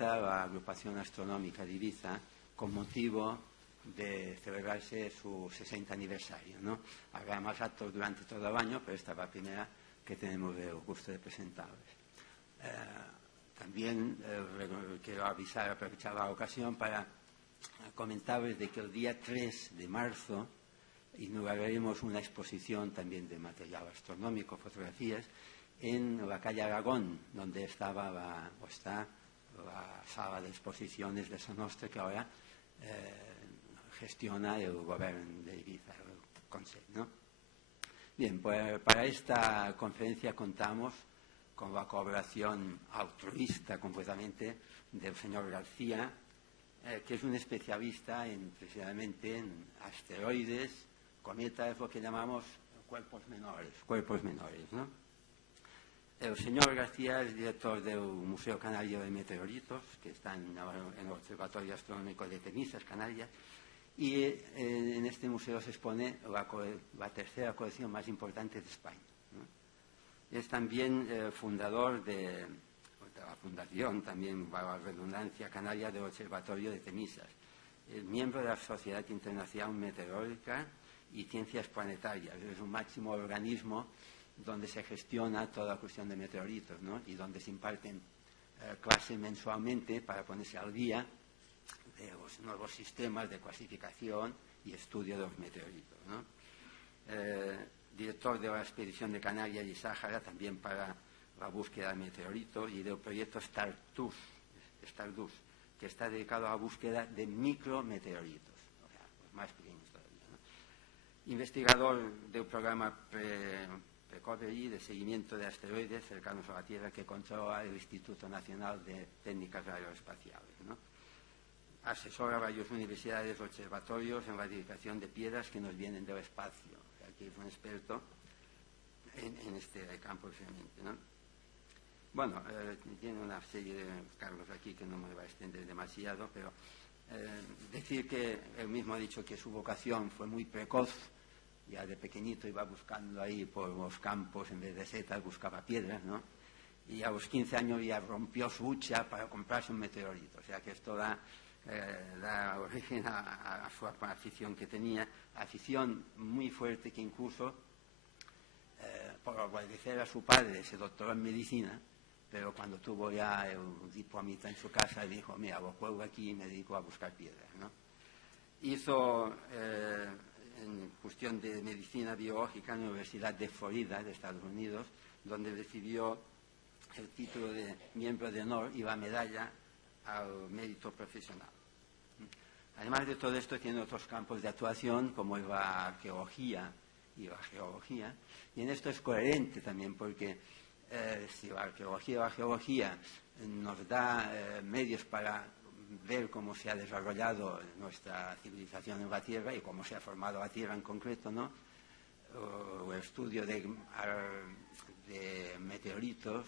organiza la Agrupación Astronómica de Ibiza con motivo de celebrarse su 60 aniversario, ¿no? Habrá más actos durante todo el año, pero esta es la primera que tenemos el gusto de presentarles. También quiero aprovechar la ocasión para comentarles de que el día 3 de marzo inauguraremos una exposición también de material astronómico, fotografías, en la calle Aragón, donde está la sala de exposiciones de Sa Nostra, que ahora gestiona el gobierno de Ibiza, el Consejo, ¿no? Bien, pues para esta conferencia contamos con la colaboración altruista completamente del señor García, que es un especialista precisamente en asteroides, cometas, lo que llamamos cuerpos menores, ¿no? El señor García es director del Museo Canario de Meteoritos, que está en el Observatorio Astronómico de Temisas, Canarias, y en este museo se expone la tercera colección más importante de España, ¿no? Es también fundador de la fundación, también para la redundancia canaria, del Observatorio de Temisas, miembro de la Sociedad Internacional Meteorológica y Ciencias Planetarias. Es un máximo organismo donde se gestiona toda la cuestión de meteoritos, ¿no? Y donde se imparten clases mensualmente para ponerse al día de los nuevos sistemas de clasificación y estudio de los meteoritos, ¿no? Director de la expedición de Canarias y Sáhara, también para la búsqueda de meteoritos, y del proyecto Stardust, que está dedicado a la búsqueda de micrometeoritos, o sea, los más pequeños todavía, ¿no? Investigador del programa Precovery de seguimiento de asteroides cercanos a la Tierra, que controla el Instituto Nacional de Técnicas Aeroespaciales, ¿no? Asesora a varias universidades, observatorios en la dedicación de piedras que nos vienen del espacio. O sea, que es un experto en este campo realmente, ¿no? Bueno, tiene una serie de cargos aquí que no me va a extender demasiado, pero decir que él mismo ha dicho que su vocación fue muy precoz. Ya de pequeñito iba buscando ahí por los campos, en vez de setas buscaba piedras, ¿no? Y a los 15 años ya rompió su hucha para comprarse un meteorito. O sea que esto da origen a su afición que tenía, afición muy fuerte, que incluso por obedecer a su padre se doctoró en medicina, pero cuando tuvo ya el diplomita en su casa dijo: mira, lo cuelgo aquí y me dedico a buscar piedras, ¿no? Hizo en cuestión de medicina biológica en la Universidad de Florida, de Estados Unidos, donde recibió el título de miembro de honor y la medalla al mérito profesional. Además de todo esto, tiene otros campos de actuación, como es la arqueología y la geología, y en esto es coherente también, porque si la arqueología o la geología nos da medios para ver cómo se ha desarrollado nuestra civilización en la Tierra y cómo se ha formado la Tierra en concreto, ¿no? O el estudio de meteoritos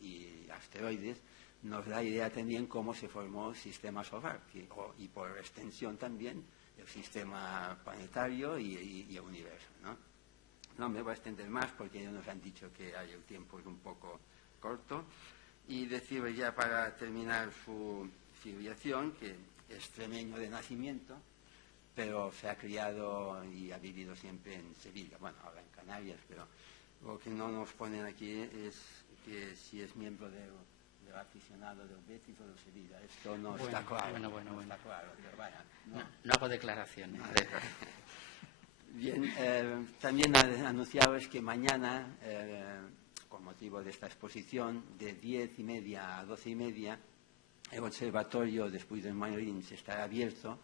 y asteroides nos da idea también cómo se formó el sistema solar y por extensión también el sistema planetario y el universo, ¿no? No me voy a extender más porque ya nos han dicho que el tiempo es un poco corto, y decirle ya para terminar su filiación, que es extremeño de nacimiento, pero se ha criado y ha vivido siempre en Sevilla, bueno, ahora en Canarias, pero lo que no nos ponen aquí es que si es miembro del aficionado del Betis o del Sevilla. Esto no está claro. No está claro, pero vaya, no hago declaraciones. Bien, también anunciaros que mañana, con motivo de esta exposición, de 10:30 a 12:30, el observatorio de Puigdemont estará abierto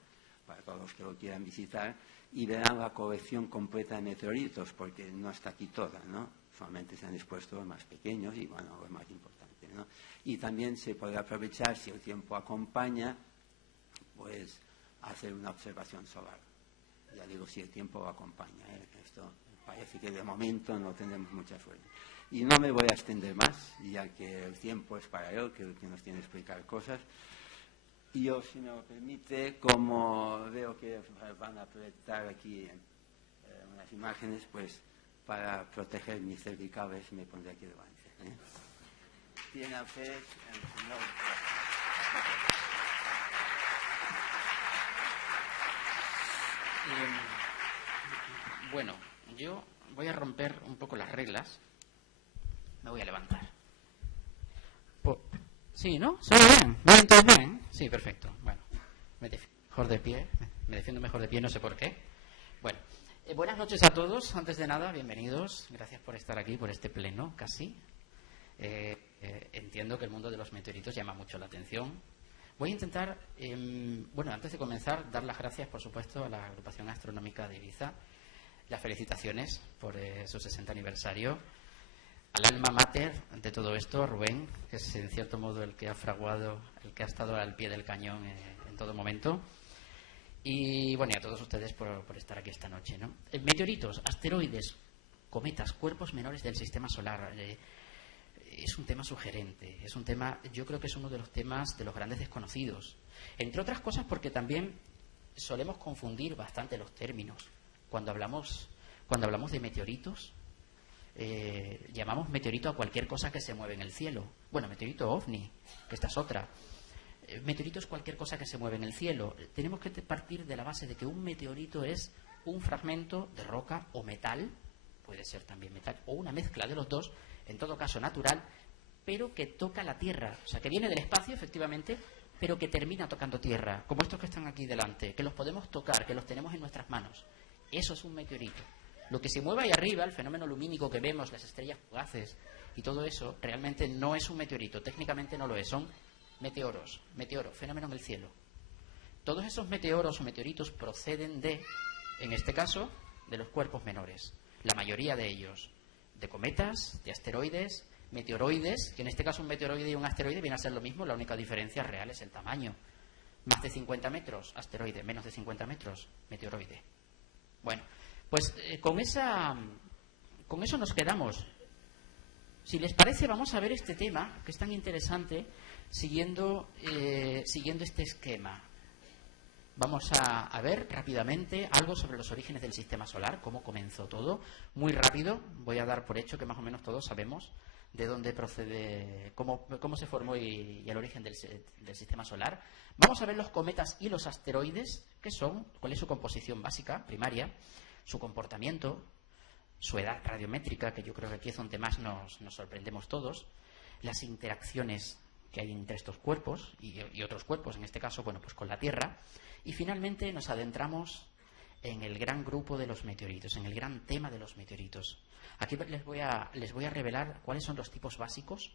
para todos los que lo quieran visitar, y verán la colección completa de meteoritos, porque no está aquí toda, ¿no? Solamente se han expuesto los más pequeños y, bueno, los más importantes, ¿no? Y también se podrá aprovechar, si el tiempo acompaña, pues hacer una observación solar. Ya digo, si el tiempo acompaña, ¿eh? Esto parece que de momento no tenemos mucha suerte. Y no me voy a extender más, ya que el tiempo es para él, que nos tiene que explicar cosas. Y yo, si me lo permite, como veo que van a proyectar aquí unas imágenes, pues para proteger mis cervicales me pondré aquí delante, ¿eh? Tiene a usted el señor. Bueno, yo voy a romper un poco las reglas. Me voy a levantar. Sí, ¿no? ¿Se ve bien? ¿Me ven todos bien? Sí, perfecto. Bueno, me defiendo mejor de pie. Me defiendo mejor de pie, no sé por qué. Bueno, buenas noches a todos. Antes de nada, bienvenidos. Gracias por estar aquí, por este pleno, casi. Entiendo que el mundo de los meteoritos llama mucho la atención. Voy a intentar, antes de comenzar, dar las gracias, por supuesto, a la Agrupación Astronómica de Ibiza. Las felicitaciones por su 60 aniversario. Al alma mater de todo esto, Rubén, que es en cierto modo el que ha fraguado, el que ha estado al pie del cañón en todo momento. Y bueno, y a todos ustedes por estar aquí esta noche, ¿no? Meteoritos, asteroides, cometas, cuerpos menores del sistema solar. Es un tema sugerente, es un tema, yo creo que es uno de los temas de los grandes desconocidos. Entre otras cosas porque también solemos confundir bastante los términos. Cuando hablamos de meteoritos, llamamos meteorito a cualquier cosa que se mueve en el cielo. Bueno, meteorito ovni, que esta es otra. Meteorito es cualquier cosa que se mueve en el cielo. Tenemos que partir de la base de que un meteorito es un fragmento de roca o metal, puede ser también metal, o una mezcla de los dos, en todo caso natural, pero que toca la Tierra. O sea, que viene del espacio, efectivamente, pero que termina tocando Tierra, como estos que están aquí delante, que los podemos tocar, que los tenemos en nuestras manos. Eso es un meteorito. Lo que se mueve ahí arriba, el fenómeno lumínico que vemos, las estrellas fugaces y todo eso, realmente no es un meteorito, técnicamente no lo es, son meteoros, fenómeno en el cielo. Todos esos meteoros o meteoritos proceden en este caso, de los cuerpos menores. La mayoría de ellos, de cometas, de asteroides, meteoroides, que en este caso un meteoroide y un asteroide viene a ser lo mismo, la única diferencia real es el tamaño. Más de 50 metros, asteroide, menos de 50 metros, meteoroide. Bueno, pues con eso nos quedamos. Si les parece, vamos a ver este tema, que es tan interesante, siguiendo este esquema. Vamos a ver rápidamente algo sobre los orígenes del sistema solar, cómo comenzó todo. Muy rápido, voy a dar por hecho que más o menos todos sabemos de dónde procede, cómo se formó y el origen del sistema solar. Vamos a ver los cometas y los asteroides, qué son, cuál es su composición básica, primaria, su comportamiento, su edad radiométrica, que yo creo que aquí es donde más nos sorprendemos todos, las interacciones que hay entre estos cuerpos y otros cuerpos, en este caso, bueno, pues con la Tierra. Y finalmente nos adentramos en el gran grupo de los meteoritos, en el gran tema de los meteoritos. Aquí les voy a revelar cuáles son los tipos básicos.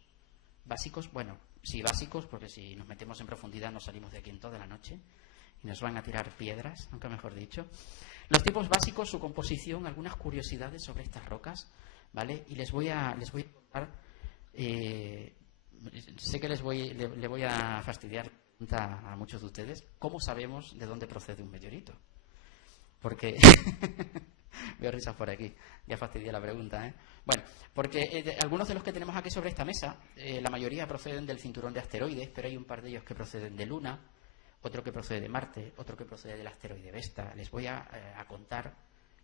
Básicos, bueno, sí, básicos, porque si nos metemos en profundidad nos salimos de aquí en toda la noche y nos van a tirar piedras, nunca mejor dicho. Los tipos básicos, su composición, algunas curiosidades sobre estas rocas, ¿vale? Y les voy a contar, sé que le voy a fastidiar a muchos de ustedes, ¿cómo sabemos de dónde procede un meteorito? Porque veo risas por aquí, ya fastidié la pregunta, ¿eh? Bueno, porque algunos de los que tenemos aquí sobre esta mesa, la mayoría proceden del cinturón de asteroides, pero hay un par de ellos que proceden de Luna, otro que procede de Marte, otro que procede del asteroide Vesta. Les voy a contar,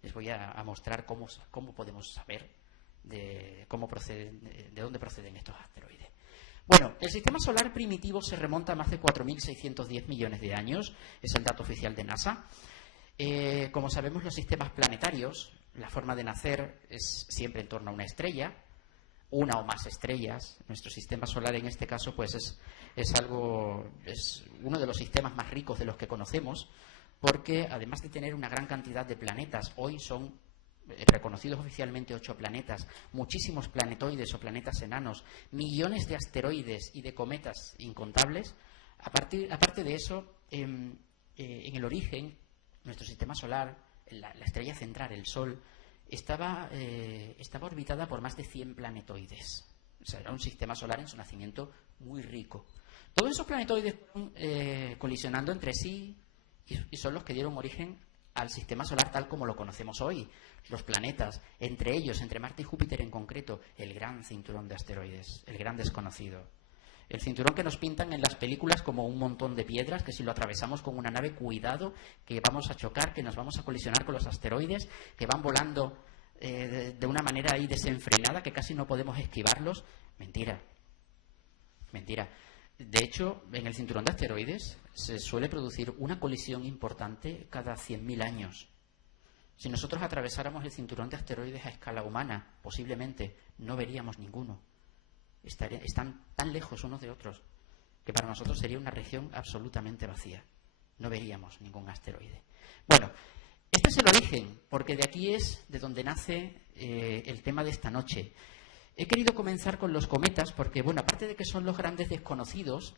les voy a mostrar cómo podemos saber de dónde proceden estos asteroides. Bueno, el sistema solar primitivo se remonta a más de 4.610 millones de años, es el dato oficial de NASA. Como sabemos, los sistemas planetarios, la forma de nacer es siempre en torno a una estrella, una o más estrellas. Nuestro sistema solar, en este caso, pues es uno de los sistemas más ricos de los que conocemos, porque además de tener una gran cantidad de planetas, hoy son reconocidos oficialmente 8 planetas, muchísimos planetoides o planetas enanos, millones de asteroides y de cometas incontables. Aparte de eso, en el origen, nuestro sistema solar, la estrella central, el Sol, estaba orbitada por más de 100 planetoides. O sea, era un sistema solar en su nacimiento muy rico. Todos esos planetoides fueron colisionando entre sí y son los que dieron origen al sistema solar tal como lo conocemos hoy. Los planetas, entre ellos, entre Marte y Júpiter en concreto, el gran cinturón de asteroides, el gran desconocido. El cinturón que nos pintan en las películas como un montón de piedras, que si lo atravesamos con una nave, cuidado, que vamos a chocar, que nos vamos a colisionar con los asteroides, que van volando de una manera ahí desenfrenada, que casi no podemos esquivarlos. Mentira. Mentira. De hecho, en el cinturón de asteroides se suele producir una colisión importante cada 100.000 años. Si nosotros atravesáramos el cinturón de asteroides a escala humana, posiblemente no veríamos ninguno. Están tan lejos unos de otros que para nosotros sería una región absolutamente vacía. No veríamos ningún asteroide. Bueno, este es el origen, porque de aquí es de donde nace el tema de esta noche. He querido comenzar con los cometas porque, bueno, aparte de que son los grandes desconocidos,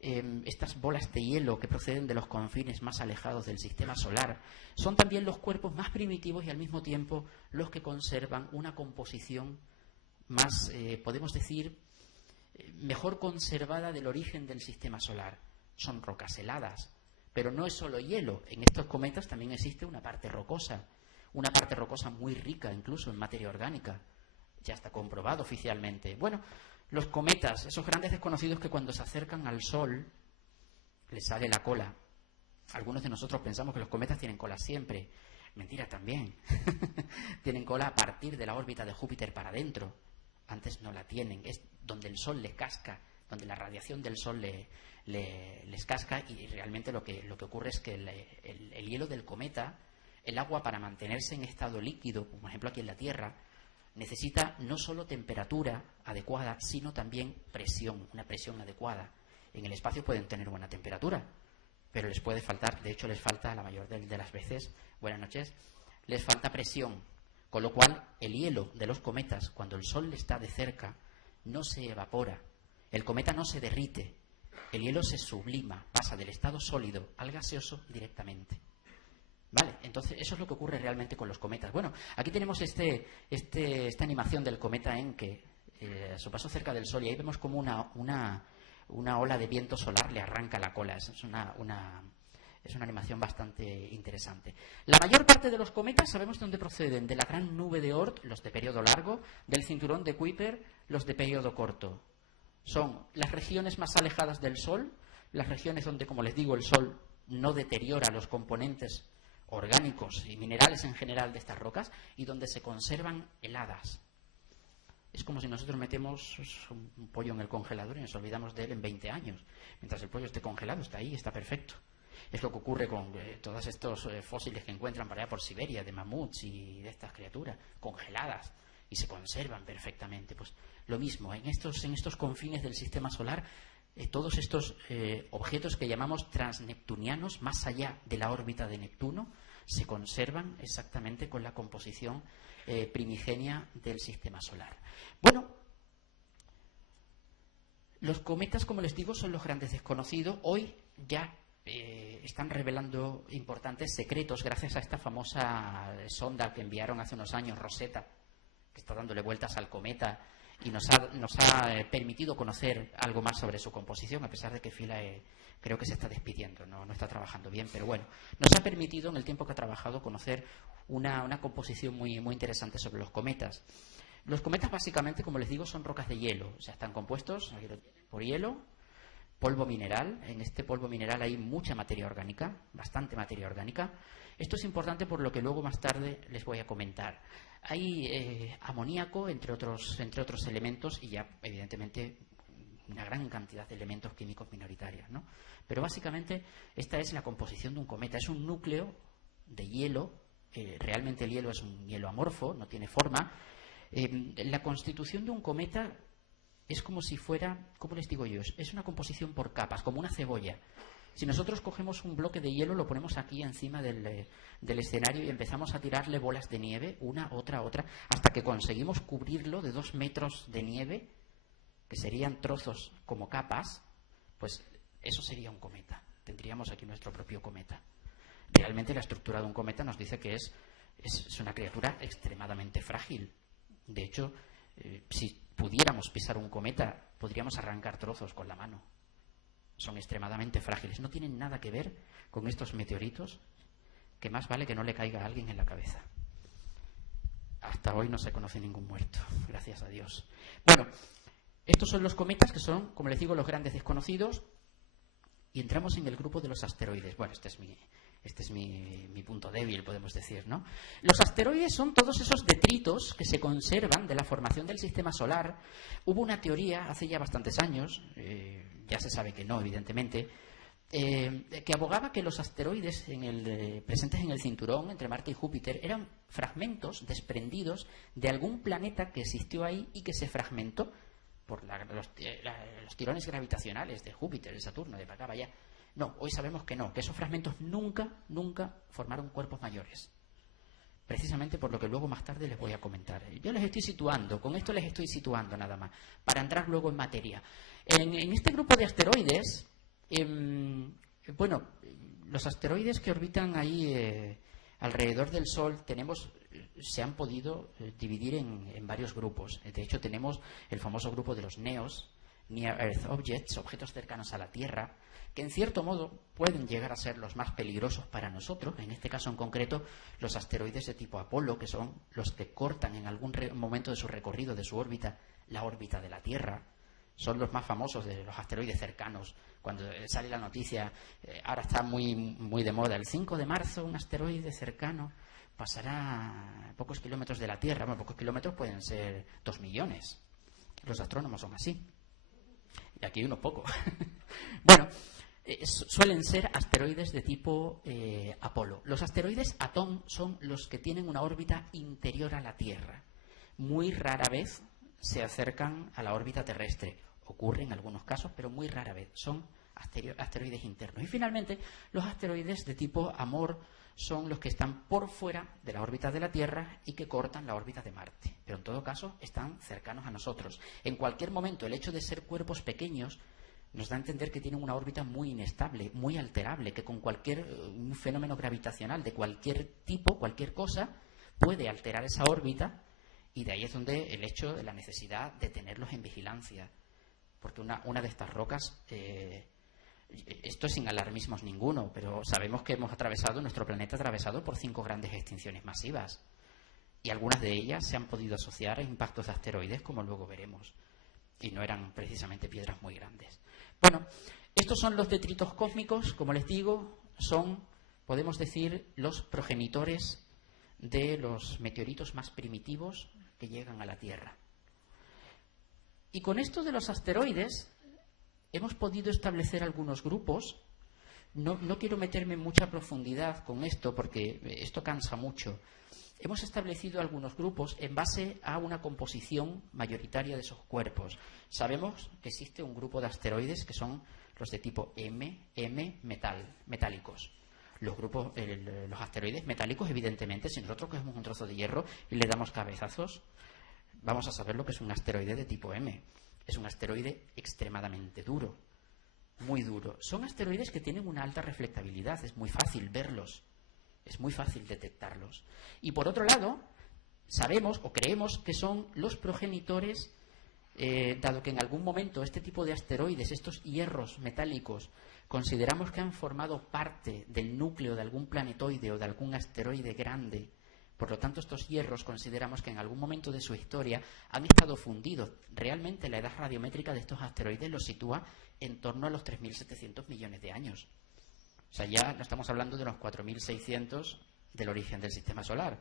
estas bolas de hielo que proceden de los confines más alejados del sistema solar, son también los cuerpos más primitivos y al mismo tiempo los que conservan una composición más, podemos decir, mejor conservada del origen del sistema solar. Son rocas heladas, pero no es solo hielo. En estos cometas también existe una parte rocosa muy rica incluso en materia orgánica. Ya está comprobado oficialmente. Bueno, los cometas, esos grandes desconocidos que cuando se acercan al Sol les sale la cola. Algunos de nosotros pensamos que los cometas tienen cola siempre. Mentira también. Tienen cola a partir de la órbita de Júpiter para adentro. Antes no la tienen. Es donde el Sol les casca, donde la radiación del Sol les casca, y realmente lo que ocurre es que el hielo del cometa, el agua para mantenerse en estado líquido, como por ejemplo aquí en la Tierra, necesita no solo temperatura adecuada, sino también presión, una presión adecuada. En el espacio pueden tener buena temperatura, pero les puede faltar, de hecho les falta la mayor de las veces, buenas noches, les falta presión, con lo cual el hielo de los cometas, cuando el Sol está de cerca, no se evapora, el cometa no se derrite, el hielo se sublima, pasa del estado sólido al gaseoso directamente. Vale, entonces eso es lo que ocurre realmente con los cometas. Bueno, aquí tenemos esta animación del cometa Encke, a su paso cerca del Sol, y ahí vemos como una ola de viento solar le arranca la cola. Es una animación bastante interesante. La mayor parte de los cometas sabemos de dónde proceden: de la gran nube de Oort, los de periodo largo, del cinturón de Kuiper, los de periodo corto. Son las regiones más alejadas del Sol, las regiones donde, como les digo, el Sol no deteriora los componentes orgánicos y minerales en general de estas rocas, y donde se conservan heladas. Es como si nosotros metemos un pollo en el congelador y nos olvidamos de él en 20 años. Mientras el pollo esté congelado, está ahí, está perfecto. Es lo que ocurre con todos estos fósiles que encuentran por allá por Siberia, de mamuts y de estas criaturas, congeladas, y se conservan perfectamente. Pues lo mismo, en estos confines del sistema solar, todos estos objetos que llamamos transneptunianos, más allá de la órbita de Neptuno, se conservan exactamente con la composición primigenia del sistema solar. Bueno, los cometas, como les digo, son los grandes desconocidos. Hoy ya están revelando importantes secretos gracias a esta famosa sonda que enviaron hace unos años, Rosetta, que está dándole vueltas al cometa y nos ha permitido conocer algo más sobre su composición, a pesar de que Philae creo que se está despidiendo, no está trabajando bien, pero bueno, nos ha permitido en el tiempo que ha trabajado conocer una composición muy, muy interesante sobre los cometas. Los cometas básicamente, como les digo, son rocas de hielo, o sea, están compuestos por hielo, polvo mineral. En este polvo mineral hay mucha materia orgánica, bastante materia orgánica. Esto es importante por lo que luego más tarde les voy a comentar. Hay amoníaco, entre otros elementos, y ya evidentemente una gran cantidad de elementos químicos minoritarios, ¿no? Pero básicamente esta es la composición de un cometa. Es un núcleo de hielo. Realmente el hielo es un hielo amorfo, no tiene forma. La constitución de un cometa es como si fuera, ¿cómo les digo yo? Es una composición por capas, como una cebolla. Si nosotros cogemos un bloque de hielo, lo ponemos aquí encima del escenario y empezamos a tirarle bolas de nieve, una, otra, hasta que conseguimos cubrirlo de 2 metros de nieve, que serían trozos como capas, pues eso sería un cometa. Tendríamos aquí nuestro propio cometa. Realmente la estructura de un cometa nos dice que es una criatura extremadamente frágil. De hecho, si pudiéramos pisar un cometa, podríamos arrancar trozos con la mano. Son extremadamente frágiles. No tienen nada que ver con estos meteoritos, que más vale que no le caiga a alguien en la cabeza. Hasta hoy no se conoce ningún muerto, gracias a Dios. Bueno, estos son los cometas, que son, como les digo, los grandes desconocidos, y entramos en el grupo de los asteroides. Bueno, este es mi punto débil, podemos decir, ¿no? Los asteroides son todos esos detritos que se conservan de la formación del sistema solar. Hubo una teoría hace ya bastantes años, ya se sabe que no, evidentemente, que abogaba que los asteroides presentes en el cinturón entre Marte y Júpiter eran fragmentos desprendidos de algún planeta que existió ahí y que se fragmentó por los tirones gravitacionales de Júpiter, de Saturno, de para acá, para allá. No, hoy sabemos que no, que esos fragmentos nunca formaron cuerpos mayores. Precisamente por lo que luego más tarde les voy a comentar. Yo les estoy situando, con esto les estoy situando nada más, para entrar luego en materia. En este grupo de asteroides, los asteroides que orbitan ahí alrededor del Sol se han podido dividir en varios grupos. De hecho, tenemos el famoso grupo de los NEOs, Near Earth Objects, objetos cercanos a la Tierra, que en cierto modo pueden llegar a ser los más peligrosos para nosotros, en este caso en concreto los asteroides de tipo Apolo, que son los que cortan en algún momento de su recorrido, de su órbita, la órbita de la Tierra. Son los más famosos de los asteroides cercanos. Cuando sale la noticia, ahora está muy de moda, el 5 de marzo un asteroide cercano pasará a pocos kilómetros de la Tierra. Bueno, pocos kilómetros pueden ser 2 millones. Los astrónomos son así. Y aquí unos pocos. Bueno, suelen ser asteroides de tipo Apolo. Los asteroides Atón son los que tienen una órbita interior a la Tierra. Muy rara vez se acercan a la órbita terrestre. Ocurre en algunos casos, pero muy rara vez. Son asteroides internos. Y finalmente, los asteroides de tipo Amor son los que están por fuera de la órbita de la Tierra y que cortan la órbita de Marte. Pero en todo caso, están cercanos a nosotros. En cualquier momento, el hecho de ser cuerpos pequeños nos da a entender que tienen una órbita muy inestable, muy alterable, que con cualquier fenómeno gravitacional de cualquier tipo, cualquier cosa, puede alterar esa órbita, y de ahí es donde el hecho de la necesidad de tenerlos en vigilancia. Porque una de estas rocas, esto es sin alarmismos ninguno, pero sabemos que nuestro planeta ha atravesado por 5 grandes extinciones masivas, y algunas de ellas se han podido asociar a impactos de asteroides, como luego veremos, y no eran precisamente piedras muy grandes. Bueno, estos son los detritos cósmicos, como les digo, podemos decir, los progenitores de los meteoritos más primitivos que llegan a la Tierra. Y con esto de los asteroides hemos podido establecer algunos grupos. No quiero meterme en mucha profundidad con esto porque esto cansa mucho. Hemos establecido algunos grupos en base a una composición mayoritaria de esos cuerpos. Sabemos que existe un grupo de asteroides que son los de tipo metálicos. Los asteroides metálicos, evidentemente, si nosotros cogemos un trozo de hierro y le damos cabezazos, vamos a saber lo que es un asteroide de tipo M. Es un asteroide extremadamente duro, muy duro. Son asteroides que tienen una alta reflectabilidad, es muy fácil verlos, es muy fácil detectarlos. Y por otro lado, sabemos o creemos que son los progenitores, dado que en algún momento este tipo de asteroides, estos hierros metálicos, consideramos que han formado parte del núcleo de algún planetoide o de algún asteroide grande. Por lo tanto, estos hierros consideramos que en algún momento de su historia han estado fundidos. Realmente la edad radiométrica de estos asteroides los sitúa en torno a los 3.700 millones de años. O sea, ya no estamos hablando de los 4.600 del origen del sistema solar.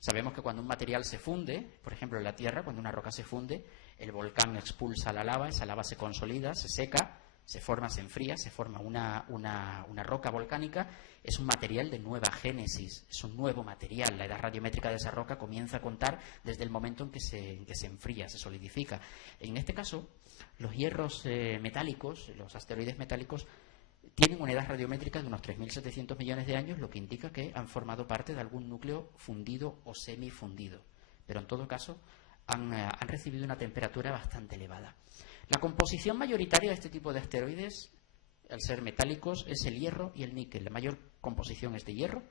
Sabemos que cuando un material se funde, por ejemplo en la Tierra, cuando una roca se funde, el volcán expulsa la lava, esa lava se consolida, se seca, se enfría, se forma una roca volcánica. Es un material de nueva génesis, es un nuevo material. La edad radiométrica de esa roca comienza a contar desde el momento en que se enfría, se solidifica. En este caso, los hierros metálicos, los asteroides metálicos, tienen una edad radiométrica de unos 3.700 millones de años, lo que indica que han formado parte de algún núcleo fundido o semifundido. Pero en todo caso, han recibido una temperatura bastante elevada. La composición mayoritaria de este tipo de asteroides, al ser metálicos, es el hierro y el níquel. La mayor composición es de hierro,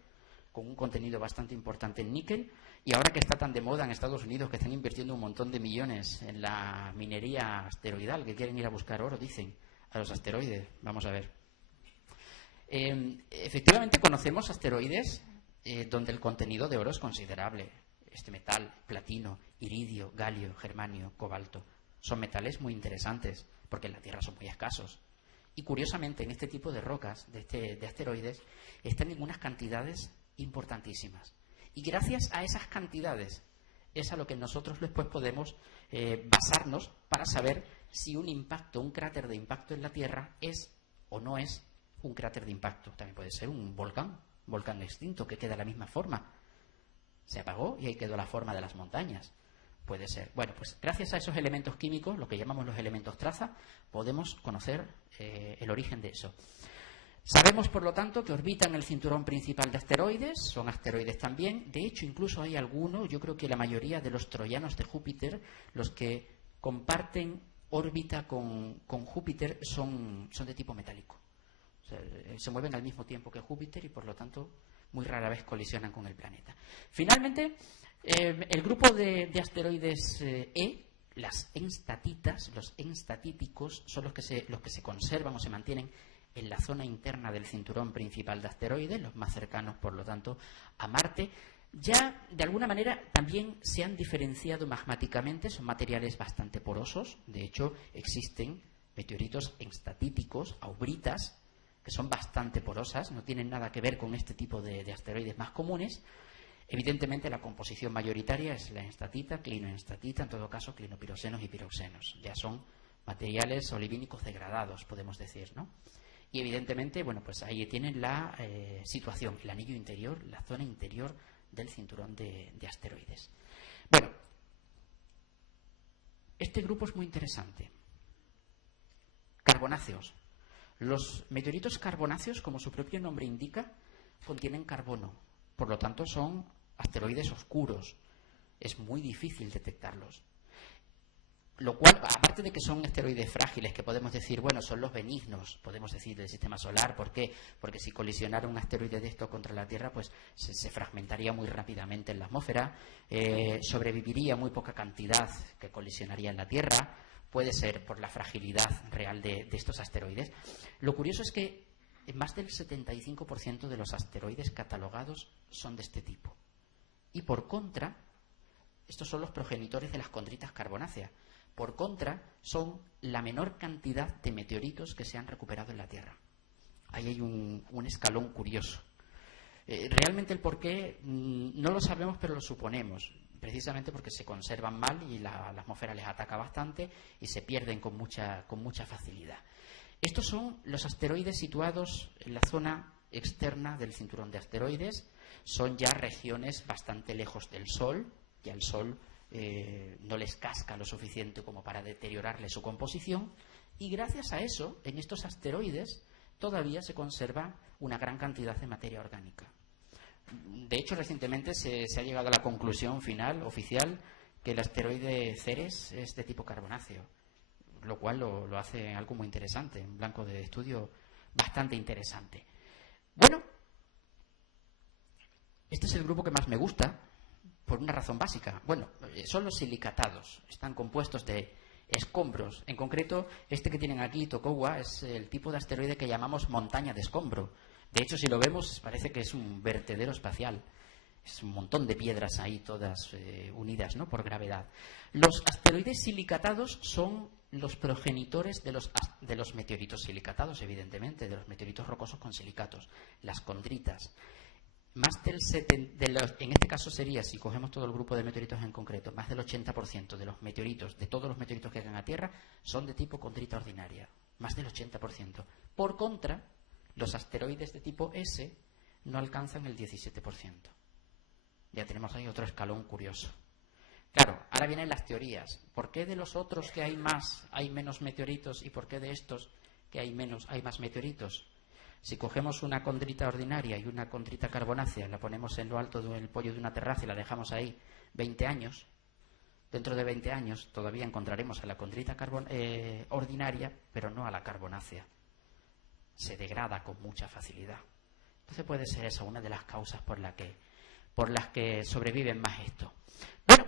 con un contenido bastante importante en níquel. Y ahora que está tan de moda en Estados Unidos, que están invirtiendo un montón de millones en la minería asteroidal, que quieren ir a buscar oro, dicen, a los asteroides. Vamos a ver. Efectivamente conocemos asteroides donde el contenido de oro es considerable. Este metal, platino, iridio, galio, germanio, cobalto, son metales muy interesantes porque en la Tierra son muy escasos. Y curiosamente en este tipo de rocas, de asteroides, están en unas cantidades importantísimas. Y gracias a esas cantidades es a lo que nosotros después podemos basarnos para saber si un cráter de impacto en la Tierra es o no es un cráter de impacto. También puede ser un volcán extinto que queda de la misma forma. Se apagó y ahí quedó la forma de las montañas. Puede ser. Bueno, pues gracias a esos elementos químicos, lo que llamamos los elementos traza, podemos conocer el origen de eso. Sabemos, por lo tanto, que orbitan el cinturón principal de asteroides, son asteroides también. De hecho, incluso hay algunos, yo creo que la mayoría de los troyanos de Júpiter, los que comparten órbita con Júpiter, son de tipo metálico. O sea, se mueven al mismo tiempo que Júpiter y, por lo tanto, muy rara vez colisionan con el planeta. Finalmente, el grupo de asteroides las enstatitas, los enstatíticos, son los que se conservan o se mantienen en la zona interna del cinturón principal de asteroides, los más cercanos, por lo tanto, a Marte. Ya, de alguna manera, también se han diferenciado magmáticamente, son materiales bastante porosos. De hecho, existen meteoritos enstatíticos, aubritas, que son bastante porosas, no tienen nada que ver con este tipo de asteroides más comunes. Evidentemente, la composición mayoritaria es la enstatita, clinoenstatita, en todo caso, clinopiroxenos y piroxenos. Ya son materiales olivínicos degradados, podemos decir, ¿no? Y evidentemente, bueno, pues ahí tienen la situación, el anillo interior, la zona interior del cinturón de asteroides. Bueno, este grupo es muy interesante. Carbonáceos. Los meteoritos carbonáceos, como su propio nombre indica, contienen carbono. Por lo tanto, son asteroides oscuros. Es muy difícil detectarlos. Lo cual, aparte de que son asteroides frágiles, que podemos decir, bueno, son los benignos, podemos decir, del sistema solar. ¿Por qué? Porque si colisionara un asteroide de esto contra la Tierra, pues se fragmentaría muy rápidamente en la atmósfera, sobreviviría muy poca cantidad que colisionaría en la Tierra. Puede ser por la fragilidad real de estos asteroides. Lo curioso es que más del 75% de los asteroides catalogados son de este tipo. Y por contra, estos son los progenitores de las condritas carbonáceas. Por contra, son la menor cantidad de meteoritos que se han recuperado en la Tierra. Ahí hay un escalón curioso. Realmente el porqué no lo sabemos, pero lo suponemos. Precisamente porque se conservan mal y la atmósfera les ataca bastante y se pierden con mucha facilidad. Estos son los asteroides situados en la zona externa del cinturón de asteroides. Son ya regiones bastante lejos del Sol. Ya el Sol no les casca lo suficiente como para deteriorarle su composición, y gracias a eso, en estos asteroides todavía se conserva una gran cantidad de materia orgánica. De hecho, recientemente se ha llegado a la conclusión final, oficial, que el asteroide Ceres es de tipo carbonáceo, lo cual lo hace algo muy interesante, un blanco de estudio bastante interesante. Bueno, este es el grupo que más me gusta, por una razón básica. Bueno, son los silicatados. Están compuestos de escombros. En concreto, este que tienen aquí, Tokowa, es el tipo de asteroide que llamamos montaña de escombro. De hecho, si lo vemos, parece que es un vertedero espacial. Es un montón de piedras ahí, todas unidas, ¿no?, por gravedad. Los asteroides silicatados son los progenitores de los meteoritos silicatados, evidentemente, de los meteoritos rocosos con silicatos, las condritas. Más del en este caso sería, si cogemos todo el grupo de meteoritos en concreto, más del 80% de los meteoritos, de todos los meteoritos que caen a Tierra, son de tipo condrita ordinaria. Más del 80%. Por contra, los asteroides de tipo S no alcanzan el 17%. Ya tenemos ahí otro escalón curioso. Claro, ahora vienen las teorías. ¿Por qué de los otros que hay más hay menos meteoritos y por qué de estos que hay menos hay más meteoritos? Si cogemos una condrita ordinaria y una condrita carbonácea, la ponemos en lo alto del pollo de una terraza y la dejamos ahí 20 años, dentro de 20 años todavía encontraremos a la condrita ordinaria, pero no a la carbonácea. Se degrada con mucha facilidad. Entonces puede ser esa una de las causas por las que sobreviven más esto. Bueno,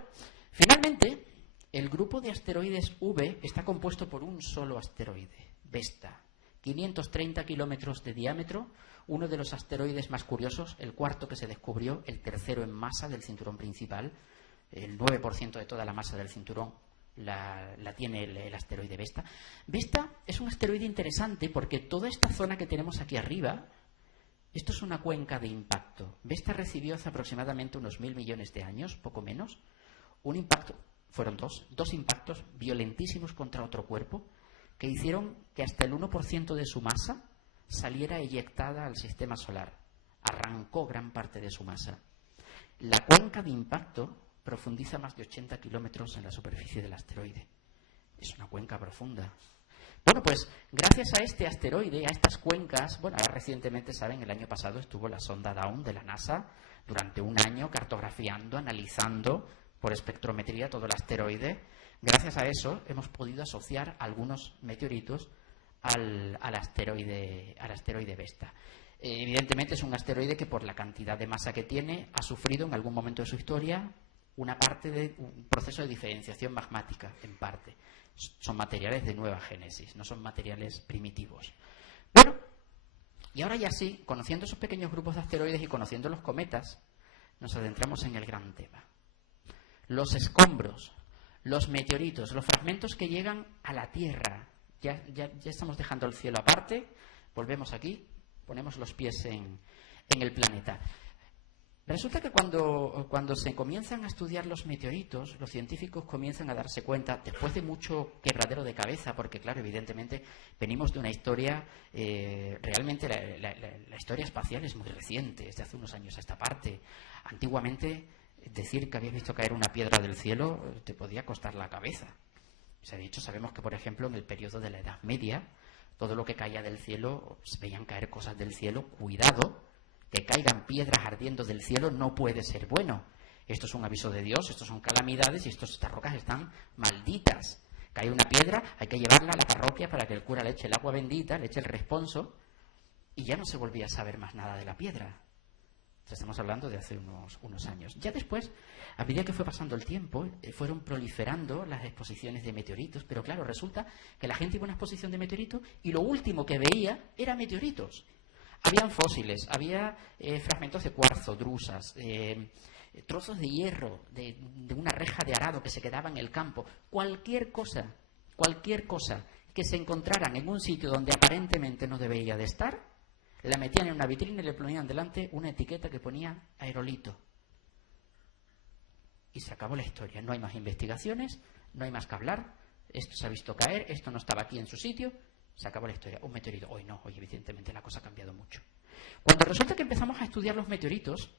finalmente, el grupo de asteroides V está compuesto por un solo asteroide, Vesta. 530 kilómetros de diámetro, uno de los asteroides más curiosos, el cuarto que se descubrió, el tercero en masa del cinturón principal, el 9% de toda la masa del cinturón la tiene el asteroide Vesta. Vesta es un asteroide interesante porque toda esta zona que tenemos aquí arriba, esto es una cuenca de impacto. Vesta recibió hace aproximadamente unos 1.000 millones de años, poco menos, un impacto, fueron dos impactos violentísimos contra otro cuerpo, que hicieron que hasta el 1% de su masa saliera eyectada al sistema solar. Arrancó gran parte de su masa. La cuenca de impacto profundiza más de 80 kilómetros en la superficie del asteroide. Es una cuenca profunda. Bueno, pues gracias a este asteroide, a estas cuencas, bueno, ahora recientemente, saben, el año pasado estuvo la sonda Dawn de la NASA durante un año cartografiando, analizando por espectrometría todo el asteroide. Gracias a eso hemos podido asociar algunos meteoritos al asteroide Vesta. Evidentemente es un asteroide que, por la cantidad de masa que tiene, ha sufrido en algún momento de su historia una parte de un proceso de diferenciación magmática, en parte. Son materiales de nueva génesis, no son materiales primitivos. Bueno, y ahora ya sí, conociendo esos pequeños grupos de asteroides y conociendo los cometas, nos adentramos en el gran tema. Los escombros, los meteoritos, los fragmentos que llegan a la Tierra. Ya estamos dejando el cielo aparte, volvemos aquí, ponemos los pies en el planeta. Resulta que cuando se comienzan a estudiar los meteoritos, los científicos comienzan a darse cuenta, después de mucho quebradero de cabeza, porque claro, evidentemente venimos de una historia, realmente la historia espacial es muy reciente, desde hace unos años a esta parte. Antiguamente, decir que habías visto caer una piedra del cielo te podía costar la cabeza. O sea, de hecho, sabemos que, por ejemplo, en el periodo de la Edad Media, todo lo que caía del cielo, se veían caer cosas del cielo. Cuidado, que caigan piedras ardiendo del cielo no puede ser bueno. Esto es un aviso de Dios, estos son calamidades y estas rocas están malditas. Cae una piedra, hay que llevarla a la parroquia para que el cura le eche el agua bendita, le eche el responso, y ya no se volvía a saber más nada de la piedra. Estamos hablando de hace unos años. Ya después, a medida que fue pasando el tiempo, fueron proliferando las exposiciones de meteoritos, pero claro, resulta que la gente iba a una exposición de meteoritos y lo último que veía era meteoritos. Habían fósiles, había fragmentos de cuarzo, drusas, trozos de hierro, de una reja de arado que se quedaba en el campo. Cualquier cosa que se encontraran en un sitio donde aparentemente no debía de estar, la metían en una vitrina y le ponían delante una etiqueta que ponía aerolito. Y se acabó la historia. No hay más investigaciones, no hay más que hablar. Esto se ha visto caer, esto no estaba aquí en su sitio. Se acabó la historia. Un meteorito. Hoy no, hoy evidentemente la cosa ha cambiado mucho. Cuando resulta que empezamos a estudiar los meteoritos,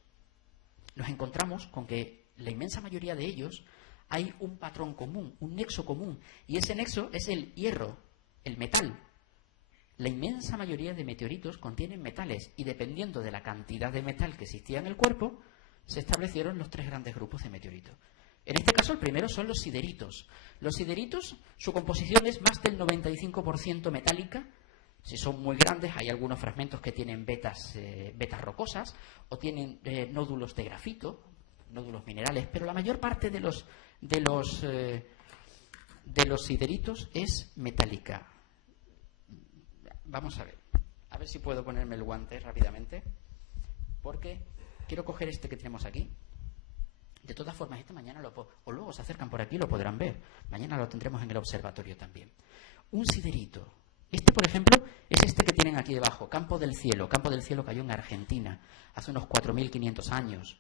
nos encontramos con que la inmensa mayoría de ellos hay un patrón común, un nexo común. Y ese nexo es el hierro, el metal. La inmensa mayoría de meteoritos contienen metales y, dependiendo de la cantidad de metal que existía en el cuerpo, se establecieron los tres grandes grupos de meteoritos. En este caso, el primero son los sideritos. Los sideritos, su composición es más del 95% metálica. Si son muy grandes, hay algunos fragmentos que tienen vetas rocosas o tienen nódulos de grafito, nódulos minerales, pero la mayor parte de los sideritos es metálica. Vamos a ver si puedo ponerme el guante rápidamente, porque quiero coger este que tenemos aquí. De todas formas, este mañana o luego se acercan por aquí y lo podrán ver. Mañana lo tendremos en el observatorio también. Un siderito. Este, por ejemplo, es este que tienen aquí debajo, Campo del Cielo. Campo del Cielo cayó en Argentina hace unos 4.500 años.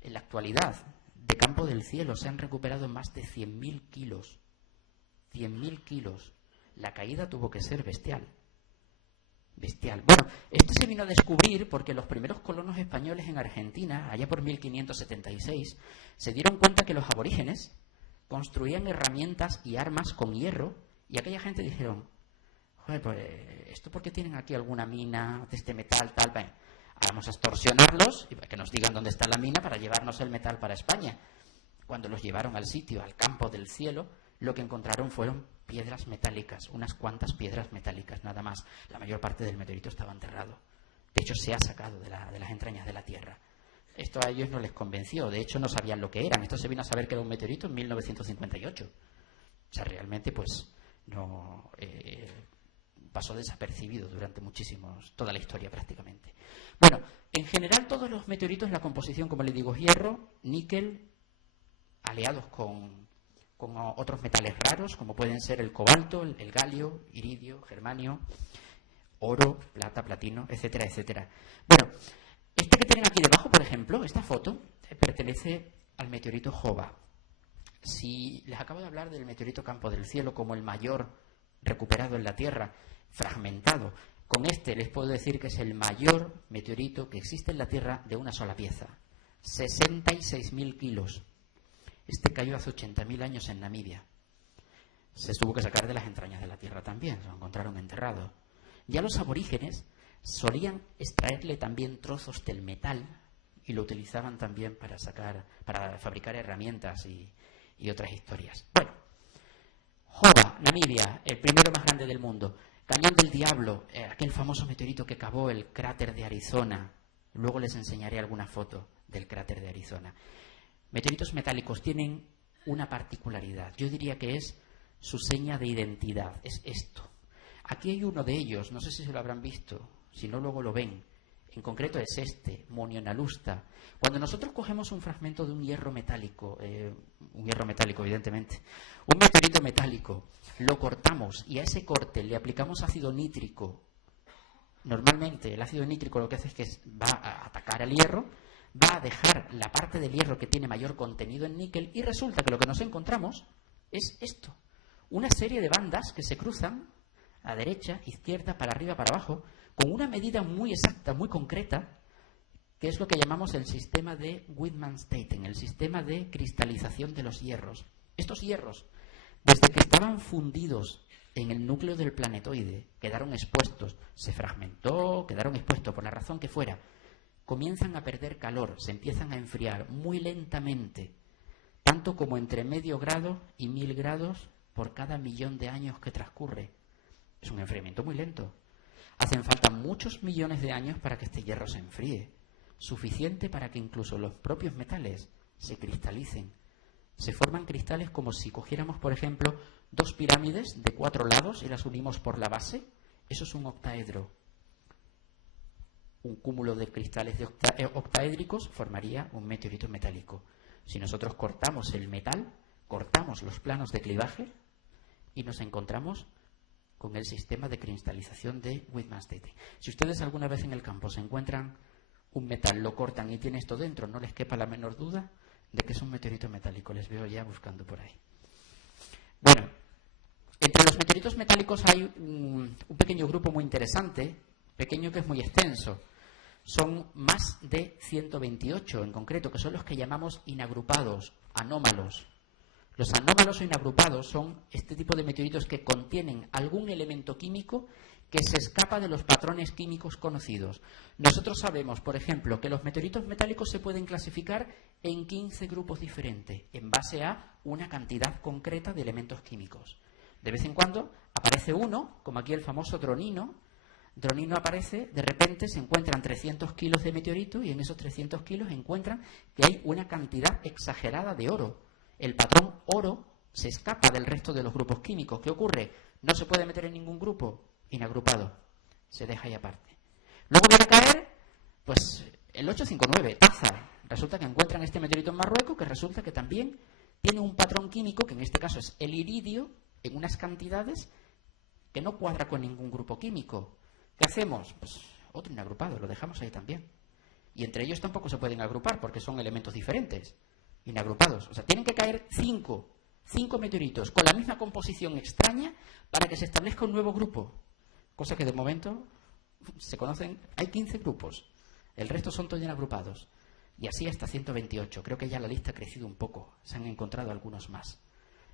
En la actualidad, de Campo del Cielo se han recuperado más de 100.000 kilos. 100.000 kilos. La caída tuvo que ser bestial. Bueno, esto se vino a descubrir porque los primeros colonos españoles en Argentina, allá por 1576, se dieron cuenta que los aborígenes construían herramientas y armas con hierro, y aquella gente dijeron: joder, pues, ¿esto por qué tienen aquí alguna mina de este metal, tal? Bueno, vamos a extorsionarlos y que nos digan dónde está la mina para llevarnos el metal para España. Cuando los llevaron al sitio, al Campo del Cielo, lo que encontraron fueron piedras metálicas, unas cuantas piedras metálicas, nada más. La mayor parte del meteorito estaba enterrado. De hecho, se ha sacado de las entrañas de la Tierra. Esto a ellos no les convenció. De hecho, no sabían lo que eran. Esto se vino a saber que era un meteorito en 1958. O sea, realmente, pues, no pasó desapercibido durante toda la historia prácticamente. Bueno, en general, todos los meteoritos, la composición, como les digo, es hierro, níquel, aliados con otros metales raros, como pueden ser el cobalto, el galio, iridio, germanio, oro, plata, platino, etcétera, etcétera. Bueno, este que tienen aquí debajo, por ejemplo, esta foto, pertenece al meteorito Jova. Si les acabo de hablar del meteorito Campo del Cielo como el mayor recuperado en la Tierra, fragmentado, Con este les puedo decir que es el mayor meteorito que existe en la Tierra de una sola pieza. 66.000 kilos. Este cayó hace 80.000 años en Namibia. Se tuvo que sacar de las entrañas de la Tierra también, lo encontraron enterrado. Ya los aborígenes solían extraerle también trozos del metal y lo utilizaban también para fabricar herramientas y otras historias. Bueno, Hova, Namibia, el primero más grande del mundo. Cañón del Diablo, aquel famoso meteorito que cavó el cráter de Arizona. Luego les enseñaré alguna foto del cráter de Arizona. Meteoritos metálicos tienen una particularidad. Yo diría que es su seña de identidad. Es esto. Aquí hay uno de ellos, no sé si se lo habrán visto, si no luego lo ven. En concreto es este, Monionalusta. Cuando nosotros cogemos un fragmento de un hierro metálico evidentemente, un meteorito metálico, lo cortamos y a ese corte le aplicamos ácido nítrico. Normalmente el ácido nítrico lo que hace es que va a atacar al hierro, va a dejar la parte del hierro que tiene mayor contenido en níquel y resulta que lo que nos encontramos es esto. Una serie de bandas que se cruzan a derecha, izquierda, para arriba, para abajo, con una medida muy exacta, muy concreta, que es lo que llamamos el sistema de Widmann-Staten, el sistema de cristalización de los hierros. Estos hierros, desde que estaban fundidos en el núcleo del planetoide, quedaron expuestos, se fragmentó, quedaron expuestos por la razón que fuera, comienzan a perder calor, se empiezan a enfriar muy lentamente, tanto como entre medio grado y 1000 grados por cada millón de años que transcurre. Es un enfriamiento muy lento. Hacen falta muchos millones de años para que este hierro se enfríe, suficiente para que incluso los propios metales se cristalicen. Se forman cristales como si cogiéramos, por ejemplo, dos pirámides de 4 lados y las unimos por la base. Eso es un octaedro. Un cúmulo de cristales octaédricos formaría un meteorito metálico. Si nosotros cortamos el metal, cortamos los planos de clivaje y nos encontramos con el sistema de cristalización de Widmann-Staten. Si ustedes alguna vez en el campo se encuentran un metal, lo cortan y tiene esto dentro, no les quepa la menor duda de que es un meteorito metálico. Les veo ya buscando por ahí. Bueno, entre los meteoritos metálicos hay un pequeño grupo muy interesante, pequeño que es muy extenso. Son más de 128 en concreto, que son los que llamamos inagrupados, anómalos. Los anómalos o inagrupados son este tipo de meteoritos que contienen algún elemento químico que se escapa de los patrones químicos conocidos. Nosotros sabemos, por ejemplo, que los meteoritos metálicos se pueden clasificar en 15 grupos diferentes, en base a una cantidad concreta de elementos químicos. De vez en cuando aparece uno, como aquí el famoso dronino. Dronino aparece, de repente se encuentran 300 kilos de meteorito y en esos 300 kilos encuentran que hay una cantidad exagerada de oro. El patrón oro se escapa del resto de los grupos químicos. ¿Qué ocurre? No se puede meter en ningún grupo inagrupado. Se deja ahí aparte. Luego viene a caer, pues, el 859, Taza. Resulta que encuentran este meteorito en Marruecos, que resulta que también tiene un patrón químico, que en este caso es el iridio, en unas cantidades que no cuadra con ningún grupo químico. ¿Qué hacemos? Pues otro inagrupado, lo dejamos ahí también. Y entre ellos tampoco se pueden agrupar porque son elementos diferentes, inagrupados. O sea, tienen que caer 5 meteoritos con la misma composición extraña para que se establezca un nuevo grupo. Cosa que de momento se conocen, hay 15 grupos. El resto son todos inagrupados. Y así hasta 128. Creo que ya la lista ha crecido un poco. Se han encontrado algunos más.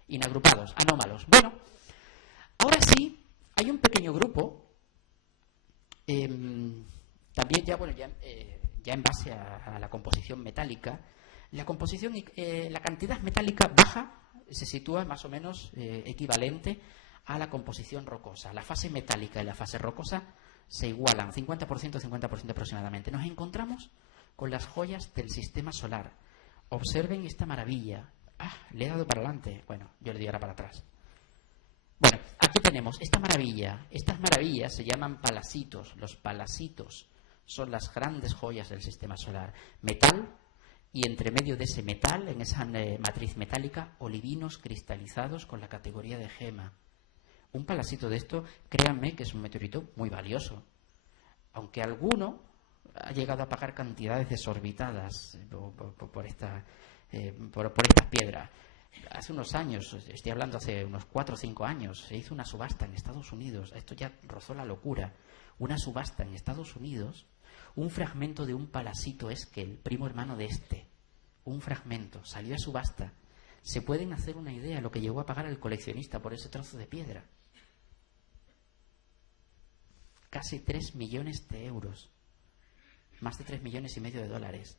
Inagrupados, anómalos. Bueno, ahora sí, hay un pequeño grupo. También ya en base a la composición metálica, la cantidad metálica baja se sitúa más o menos equivalente a la composición rocosa. La fase metálica y la fase rocosa se igualan 50% aproximadamente. Nos encontramos con las joyas del sistema solar. Observen esta maravilla. Le he dado para adelante. Bueno, yo le di ahora para atrás. Bueno, aquí tenemos esta maravilla. Estas maravillas se llaman palacitos. Los palacitos son las grandes joyas del sistema solar. Metal, y entre medio de ese metal, en esa matriz metálica, olivinos cristalizados con la categoría de gema. Un palacito de esto, créanme que es un meteorito muy valioso. Aunque alguno ha llegado a pagar cantidades desorbitadas por estas piedras. Hace unos años, estoy hablando hace unos 4 o 5 años, se hizo una subasta en Estados Unidos. Esto ya rozó la locura. una subasta en Estados Unidos, un fragmento de un palacito Esquel, primo hermano de este, un fragmento, salió a subasta. Se pueden hacer una idea de lo que llegó a pagar el coleccionista por ese trozo de piedra. Casi 3 millones de euros. Más de 3,5 millones de dólares.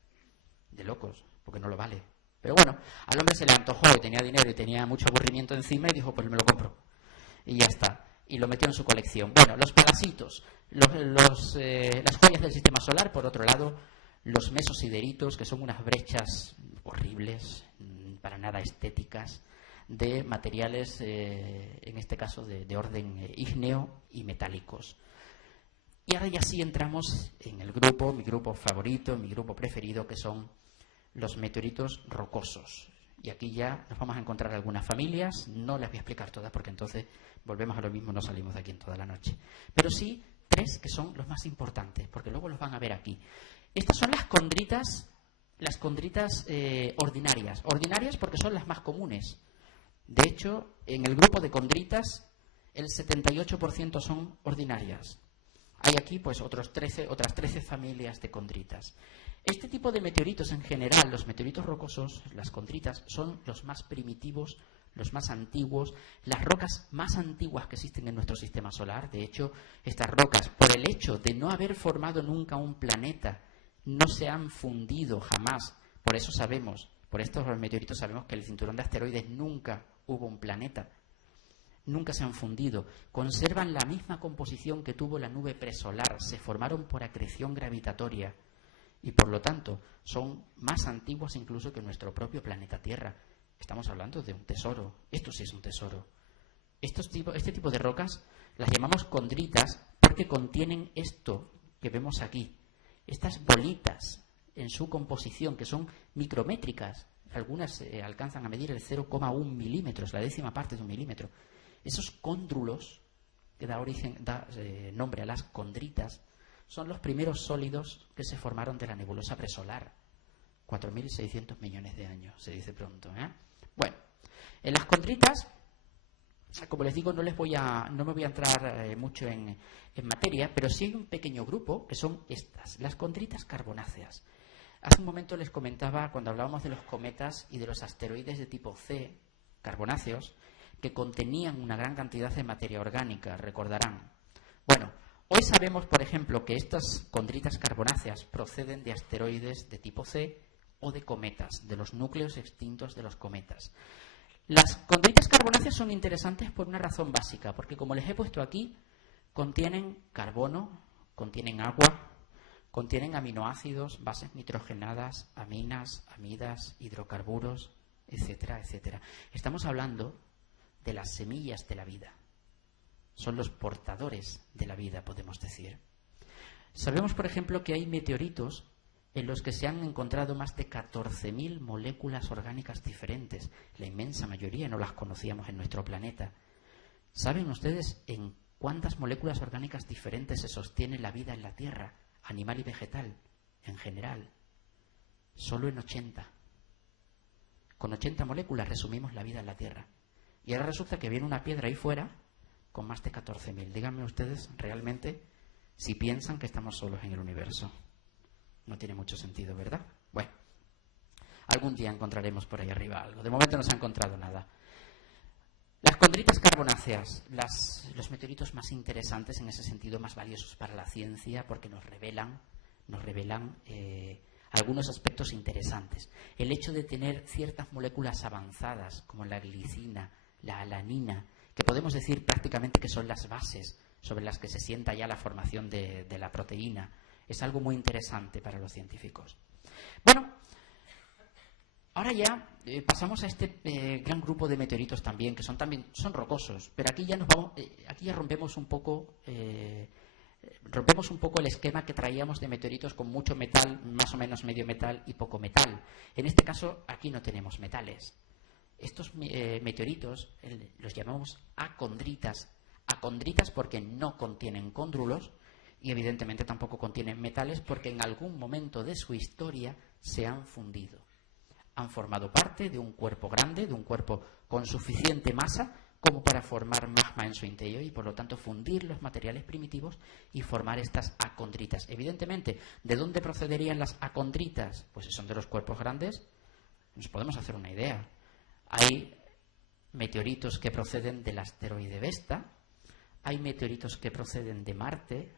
De locos, porque no lo vale. Pero bueno, al hombre se le antojó y tenía dinero y tenía mucho aburrimiento encima y dijo, pues me lo compro. Y ya está. Y lo metió en su colección. Bueno, los palacitos, las joyas del sistema solar, por otro lado, los mesosideritos, que son unas brechas horribles, para nada estéticas, de materiales, en este caso de orden ígneo y metálicos. Y ahora ya sí entramos en el grupo, mi grupo favorito, mi grupo preferido, que son los meteoritos rocosos. Y aquí ya nos vamos a encontrar algunas familias, no las voy a explicar todas porque entonces volvemos a lo mismo, no salimos de aquí en toda la noche. Pero sí 3 que son los más importantes, porque luego los van a ver aquí. Estas son las condritas ordinarias. Ordinarias porque son las más comunes. De hecho, en el grupo de condritas, el 78% son ordinarias. Hay aquí pues otras 13 familias de condritas. Este tipo de meteoritos en general, los meteoritos rocosos, las condritas, son los más primitivos, los más antiguos, las rocas más antiguas que existen en nuestro sistema solar. De hecho, estas rocas, por el hecho de no haber formado nunca un planeta, no se han fundido jamás. Por eso sabemos, por estos meteoritos sabemos que en el cinturón de asteroides nunca hubo un planeta. Nunca se han fundido. Conservan la misma composición que tuvo la nube presolar. Se formaron por acreción gravitatoria. Y por lo tanto, son más antiguas incluso que nuestro propio planeta Tierra. Estamos hablando de un tesoro. Esto sí es un tesoro. Este tipo de rocas las llamamos condritas porque contienen esto que vemos aquí. Estas bolitas en su composición, que son micrométricas. Algunas alcanzan a medir el 0,1 milímetros, la décima parte de un milímetro. Esos cóndrulos, que da nombre a las condritas, son los primeros sólidos que se formaron de la nebulosa presolar. 4.600 millones de años, se dice pronto, ¿eh? Bueno, en las condritas, como les digo, no me voy a entrar mucho en materia, pero sí hay un pequeño grupo que son estas, las condritas carbonáceas. Hace un momento les comentaba, cuando hablábamos de los cometas y de los asteroides de tipo C, carbonáceos, que contenían una gran cantidad de materia orgánica, recordarán. Bueno, hoy sabemos, por ejemplo, que estas condritas carbonáceas proceden de asteroides de tipo C o de cometas, de los núcleos extintos de los cometas. Las condritas carbonáceas son interesantes por una razón básica, porque como les he puesto aquí, contienen carbono, contienen agua, contienen aminoácidos, bases nitrogenadas, aminas, amidas, hidrocarburos, etcétera, etcétera. Estamos hablando de las semillas de la vida. Son los portadores de la vida, podemos decir. Sabemos, por ejemplo, que hay meteoritos en los que se han encontrado más de 14.000 moléculas orgánicas diferentes. La inmensa mayoría no las conocíamos en nuestro planeta. ¿Saben ustedes en cuántas moléculas orgánicas diferentes se sostiene la vida en la Tierra, animal y vegetal, en general? Solo en 80. Con 80 moléculas resumimos la vida en la Tierra. Y ahora resulta que viene una piedra ahí fuera con más de 14.000. Díganme ustedes realmente si piensan que estamos solos en el universo. No tiene mucho sentido, ¿verdad? Bueno, algún día encontraremos por ahí arriba algo. De momento no se ha encontrado nada. Las condritas carbonáceas, los meteoritos más interesantes en ese sentido, más valiosos para la ciencia, porque nos revelan algunos aspectos interesantes. El hecho de tener ciertas moléculas avanzadas, como la glicina, la alanina, que podemos decir prácticamente que son las bases sobre las que se sienta ya la formación de la proteína, es algo muy interesante para los científicos. Bueno, ahora ya pasamos a este gran grupo de meteoritos también, que son rocosos, pero aquí ya rompemos un poco el esquema que traíamos de meteoritos con mucho metal, más o menos medio metal y poco metal. En este caso, aquí no tenemos metales. Estos meteoritos los llamamos acondritas. Acondritas porque no contienen cóndrulos y evidentemente tampoco contienen metales porque en algún momento de su historia se han fundido. Han formado parte de un cuerpo grande, de un cuerpo con suficiente masa como para formar magma en su interior y, por lo tanto, fundir los materiales primitivos y formar estas acondritas. Evidentemente, ¿de dónde procederían las acondritas? Pues si son de los cuerpos grandes, nos podemos hacer una idea. Hay meteoritos que proceden del asteroide Vesta, hay meteoritos que proceden de Marte,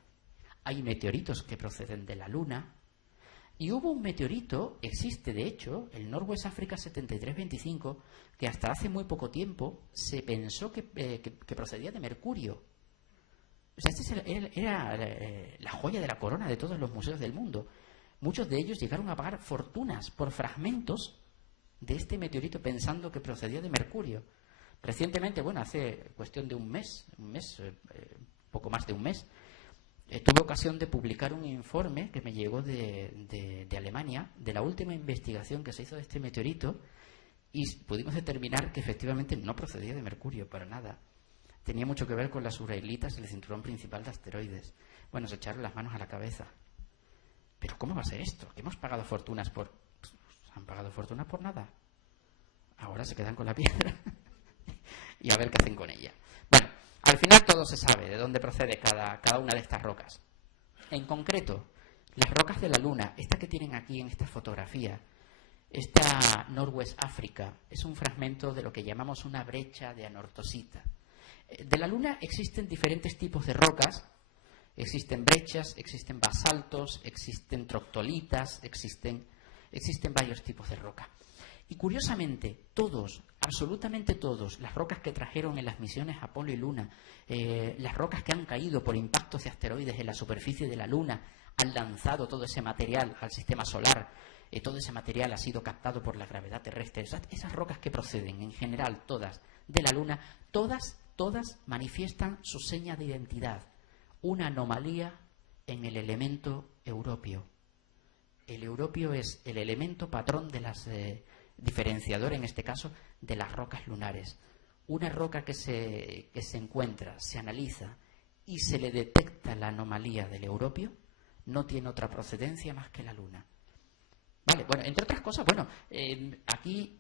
hay meteoritos que proceden de la Luna, y hubo un meteorito, existe de hecho, el Northwest Africa 7325, que hasta hace muy poco tiempo se pensó que procedía de Mercurio. O sea, era la joya de la corona de todos los museos del mundo. Muchos de ellos llegaron a pagar fortunas por fragmentos de este meteorito pensando que procedía de Mercurio. Recientemente, bueno, hace cuestión de un mes, poco más de un mes, tuve ocasión de publicar un informe que me llegó de Alemania, de la última investigación que se hizo de este meteorito, y pudimos determinar que efectivamente no procedía de Mercurio para nada. Tenía mucho que ver con las uralitas del cinturón principal de asteroides. Bueno, se echaron las manos a la cabeza. ¿Pero cómo va a ser esto? ¿Que hemos pagado fortunas por...? Pues, ¿han pagado fortunas por nada? Ahora se quedan con la piedra y a ver qué hacen con ella. Bueno, al final todo se sabe de dónde procede cada una de estas rocas. En concreto, las rocas de la Luna, esta que tienen aquí en esta fotografía, esta Northwest Africa, es un fragmento de lo que llamamos una brecha de anortosita. De la Luna existen diferentes tipos de rocas, existen brechas, existen basaltos, existen troctolitas, existen varios tipos de roca. Y curiosamente, todos, absolutamente todos, las rocas que trajeron en las misiones Apolo y Luna, las rocas que han caído por impactos de asteroides en la superficie de la Luna, han lanzado todo ese material al sistema solar, todo ese material ha sido captado por la gravedad terrestre. Esas rocas que proceden, en general, todas de la Luna, todas manifiestan su seña de identidad, una anomalía en el elemento europeo. El europeo es el elemento patrón de las... diferenciador, en este caso, de las rocas lunares. Una roca que se encuentra, se analiza y se le detecta la anomalía del europeo, no tiene otra procedencia más que la Luna. Vale, bueno, entre otras cosas, bueno, aquí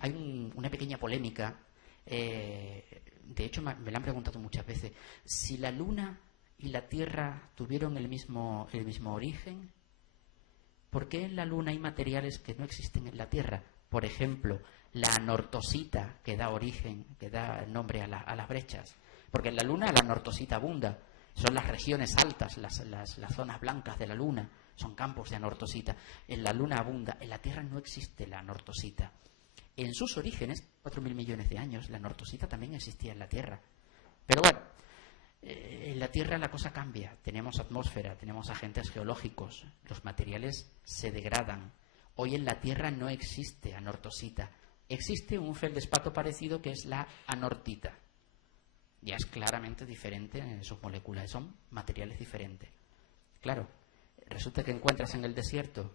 hay una pequeña polémica. De hecho, me la han preguntado muchas veces. Si la Luna y la Tierra tuvieron el mismo origen, ¿por qué en la Luna hay materiales que no existen en la Tierra? Por ejemplo, la anortosita que da origen, que da nombre a las brechas. Porque en la Luna la anortosita abunda. Son las regiones altas, las zonas blancas de la Luna. Son campos de anortosita. En la Luna abunda. En la Tierra no existe la anortosita. En sus orígenes, 4.000 millones de años, la anortosita también existía en la Tierra. Pero bueno, en la Tierra la cosa cambia. Tenemos atmósfera, tenemos agentes geológicos. Los materiales se degradan. Hoy en la Tierra no existe anortosita. Existe un feldespato parecido que es la anortita. Ya es claramente diferente en sus moléculas. Son materiales diferentes. Claro, resulta que encuentras en el desierto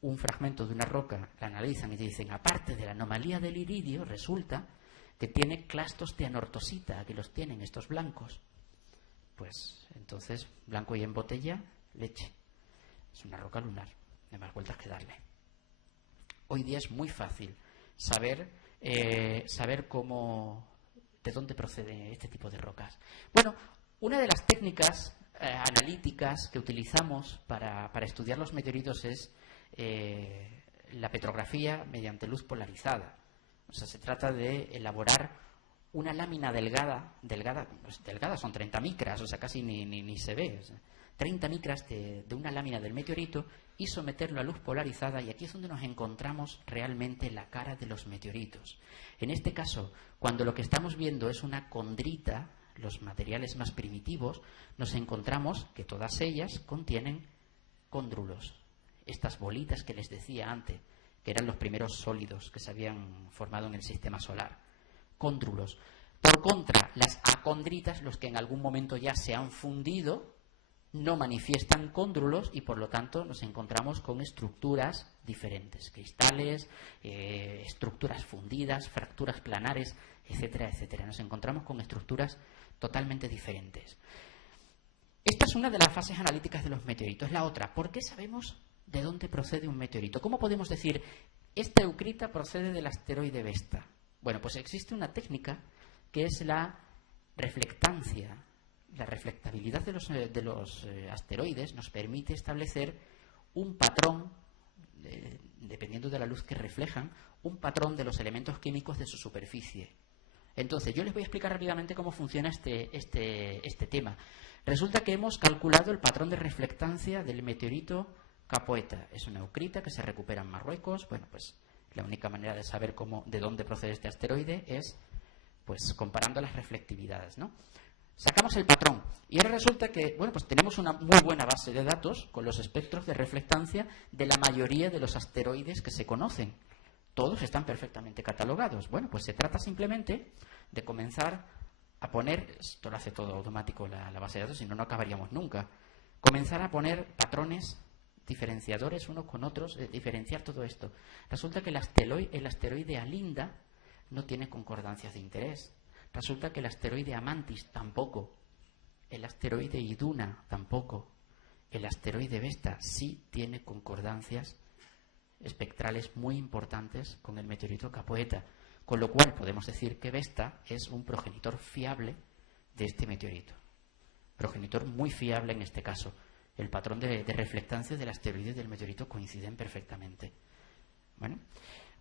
un fragmento de una roca, la analizan y te dicen, aparte de la anomalía del iridio, resulta que tiene clastos de anortosita. Aquí los tienen estos blancos. Pues entonces, blanco y en botella, leche. Es una roca lunar. No hay más vueltas que darle. Hoy día es muy fácil saber de dónde procede este tipo de rocas. Bueno, una de las técnicas analíticas que utilizamos para estudiar los meteoritos es la petrografía mediante luz polarizada. O sea, se trata de elaborar una lámina delgada, pues delgada son 30 micras, o sea, casi ni se ve. O sea, 30 micras de una lámina del meteorito y someterlo a luz polarizada, y aquí es donde nos encontramos realmente la cara de los meteoritos. En este caso, cuando lo que estamos viendo es una condrita, los materiales más primitivos, nos encontramos que todas ellas contienen cóndrulos, estas bolitas que les decía antes, que eran los primeros sólidos que se habían formado en el sistema solar. Cóndrulos. Por contra, las acondritas, los que en algún momento ya se han fundido, no manifiestan cóndrulos y por lo tanto nos encontramos con estructuras diferentes, cristales, estructuras fundidas, fracturas planares, etcétera, etcétera. Nos encontramos con estructuras totalmente diferentes. Esta es una de las fases analíticas de los meteoritos. La otra, ¿por qué sabemos de dónde procede un meteorito? ¿Cómo podemos decir, esta eucrita procede del asteroide Vesta? Bueno, pues existe una técnica que es la reflectancia. La reflectabilidad de los asteroides nos permite establecer un patrón, dependiendo de la luz que reflejan, un patrón de los elementos químicos de su superficie. Entonces, yo les voy a explicar rápidamente cómo funciona este tema. Resulta que hemos calculado el patrón de reflectancia del meteorito Capoeta. Es una eucrita que se recupera en Marruecos. Bueno, pues la única manera de saber de dónde procede este asteroide es pues comparando las reflectividades, ¿no? Sacamos el patrón y ahora resulta que, bueno, pues tenemos una muy buena base de datos con los espectros de reflectancia de la mayoría de los asteroides que se conocen. Todos están perfectamente catalogados. Bueno, pues se trata simplemente de comenzar a poner, esto lo hace todo automático la base de datos, si no, no acabaríamos nunca, comenzar a poner patrones diferenciadores unos con otros, diferenciar todo esto. Resulta que el asteroide Alinda no tiene concordancias de interés. Resulta que el asteroide Amantis tampoco. El asteroide Iduna tampoco. El asteroide Vesta sí tiene concordancias espectrales muy importantes con el meteorito Capoeta, con lo cual podemos decir que Vesta es un progenitor fiable de este meteorito. Progenitor muy fiable en este caso. El patrón de reflectancia del asteroide y del meteorito coinciden perfectamente. Bueno,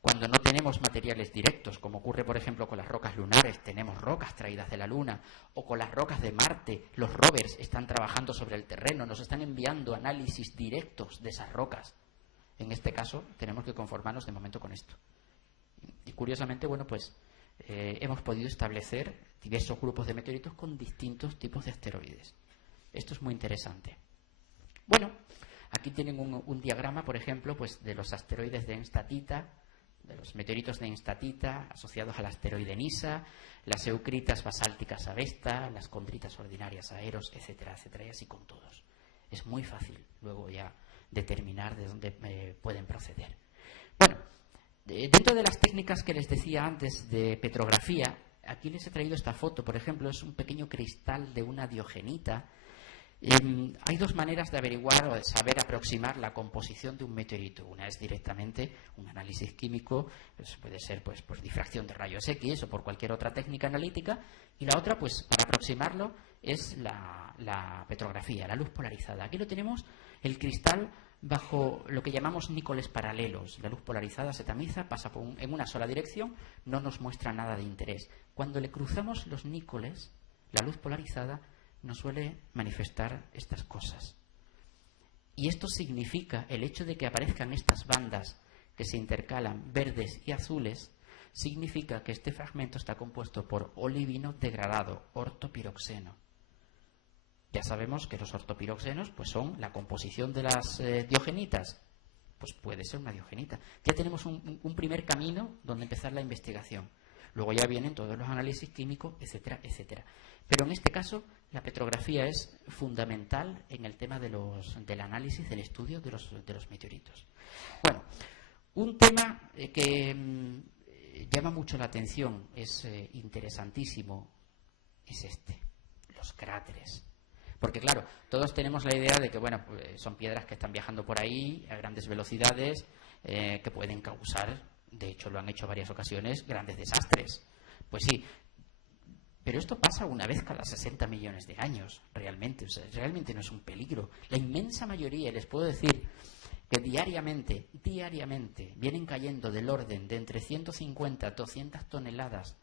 cuando no tenemos materiales directos, como ocurre por ejemplo con las rocas lunares, tenemos rocas traídas de la Luna, o con las rocas de Marte, los rovers están trabajando sobre el terreno, nos están enviando análisis directos de esas rocas. En este caso tenemos que conformarnos de momento con esto. Y curiosamente, bueno, pues hemos podido establecer diversos grupos de meteoritos con distintos tipos de asteroides. Esto es muy interesante. Bueno, aquí tienen un diagrama, por ejemplo, pues de los asteroides de Enstatita, de los meteoritos de Enstatita asociados al asteroide Nisa, las eucritas basálticas a Vesta, las condritas ordinarias a Eros, etcétera, etcétera, y así con todos. Es muy fácil luego ya determinar de dónde pueden proceder. Bueno, dentro de las técnicas que les decía antes de petrografía, aquí les he traído esta foto, por ejemplo, es un pequeño cristal de una diogenita. Hay dos maneras de averiguar o de saber aproximar la composición de un meteorito. Una es directamente un análisis químico, pues puede ser pues por difracción de rayos X o por cualquier otra técnica analítica, y la otra, pues para aproximarlo, es la petrografía, la luz polarizada. Aquí lo tenemos, el cristal bajo lo que llamamos nícoles paralelos. La luz polarizada se tamiza, pasa en una sola dirección, no nos muestra nada de interés. Cuando le cruzamos los nícoles, la luz polarizada nos suele manifestar estas cosas. Y esto significa, el hecho de que aparezcan estas bandas que se intercalan verdes y azules, significa que este fragmento está compuesto por olivino degradado, ortopiroxeno. Ya sabemos que los ortopiroxenos pues son la composición de las diogenitas. Pues puede ser una diogenita. Ya tenemos un primer camino donde empezar la investigación. Luego ya vienen todos los análisis químicos, etcétera, etcétera. Pero en este caso, la petrografía es fundamental en el tema del análisis, del estudio de los meteoritos. Bueno, un tema que llama mucho la atención, es interesantísimo, es los cráteres. Porque claro, todos tenemos la idea de que bueno, pues son piedras que están viajando por ahí a grandes velocidades, que pueden causar, de hecho lo han hecho varias ocasiones, grandes desastres. Pues sí, pero esto pasa una vez cada 60 millones de años, realmente. O sea, realmente no es un peligro. La inmensa mayoría, les puedo decir, que diariamente vienen cayendo del orden de entre 150 a 200 toneladas